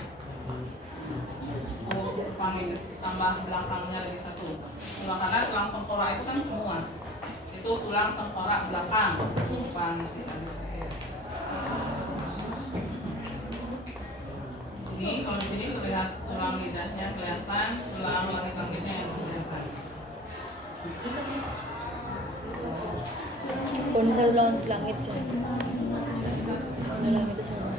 Tambah belakangnya lagi satu. Karena tulang tengkorak itu kan semua. itu tulang tengkorak belakang. Depan ini kalau di sini terlihat tulang lidahnya kelihatan, tulang langit-langitnya yang kelihatan. Oh, ini satu langit sih. Ada langit di sana.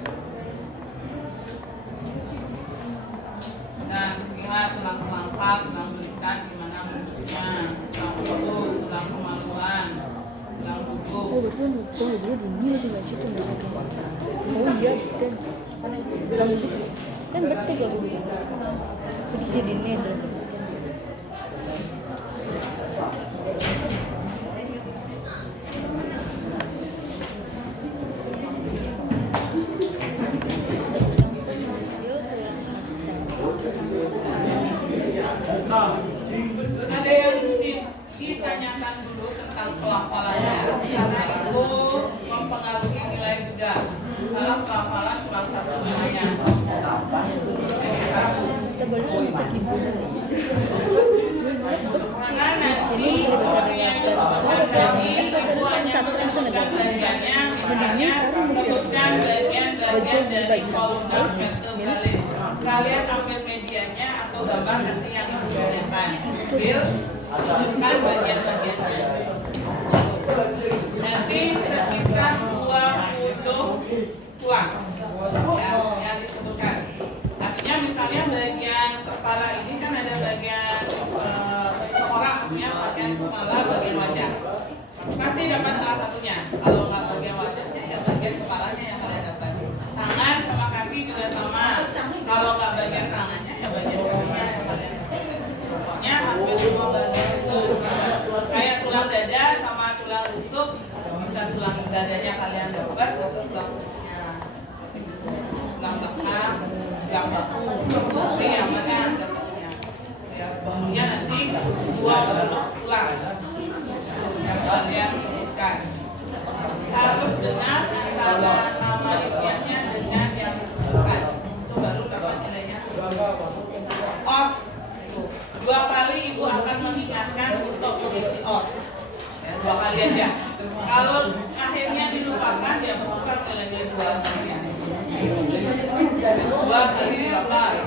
Dan lihat tulang selangkap, tulang belikat gimana bentuknya, tulang putus, tulang kemaluan, tulang Oh, buku. betul betul dia di sini lagi nggak situ nggak ada. Oh iya betul. Kan betul kalau begitu. Di sini tuh. Ada yang ditanyakan dulu tentang pelafalannya karena itu mempengaruhi nilai juga. Salah pelafalan cuma satu namanya. Jadi satu. Kita boleh ngecek ibu nih. Karena nanti Sini bisa bahasa yang Indonesia. disebutkan tadi ibu hanya Catat langsung menyebutkan aja. bagiannya, misalnya sebutkan bagian-bagian dari kolomnar suatu garis. Kalian ambil medianya atau gambar nanti yang ibu gunakan. Ambil, sebutkan bagian-bagiannya. Nanti sekitar 20 tulang yang disebutkan. Artinya misalnya bagian kepala ini kan ada bagian tengkorak, maksudnya bagian kepala, bagian wajah. Pasti dapat salah satunya. Kalau nggak bagian wajahnya, ya bagian kepalanya yang kalian dapat. Tangan sama kaki juga sama. Kalau nggak bagian tangannya, ya bagian kakinya yang kalian dapat. Pokoknya hampir semua bagian itu kayak tulang dada sama tulang rusuk, bisa tulang dadanya kalian dapat atau tulang rusuknya. Tulang belakang, tulang bahu, tapi yang mana dapatnya? Ya, pokoknya nanti 20 tulang yang kalian sebutkan. Harus benar antara nama ilmiahnya dengan yang disebutkan. Itu baru dapat nilainya 10. OS. 2 kali ibu akan mengingatkan untuk mengisi OS. Ya, 2 kali aja. Kalau akhirnya dilupakan ya bukan nilainya 2 kali. 2 kali 12.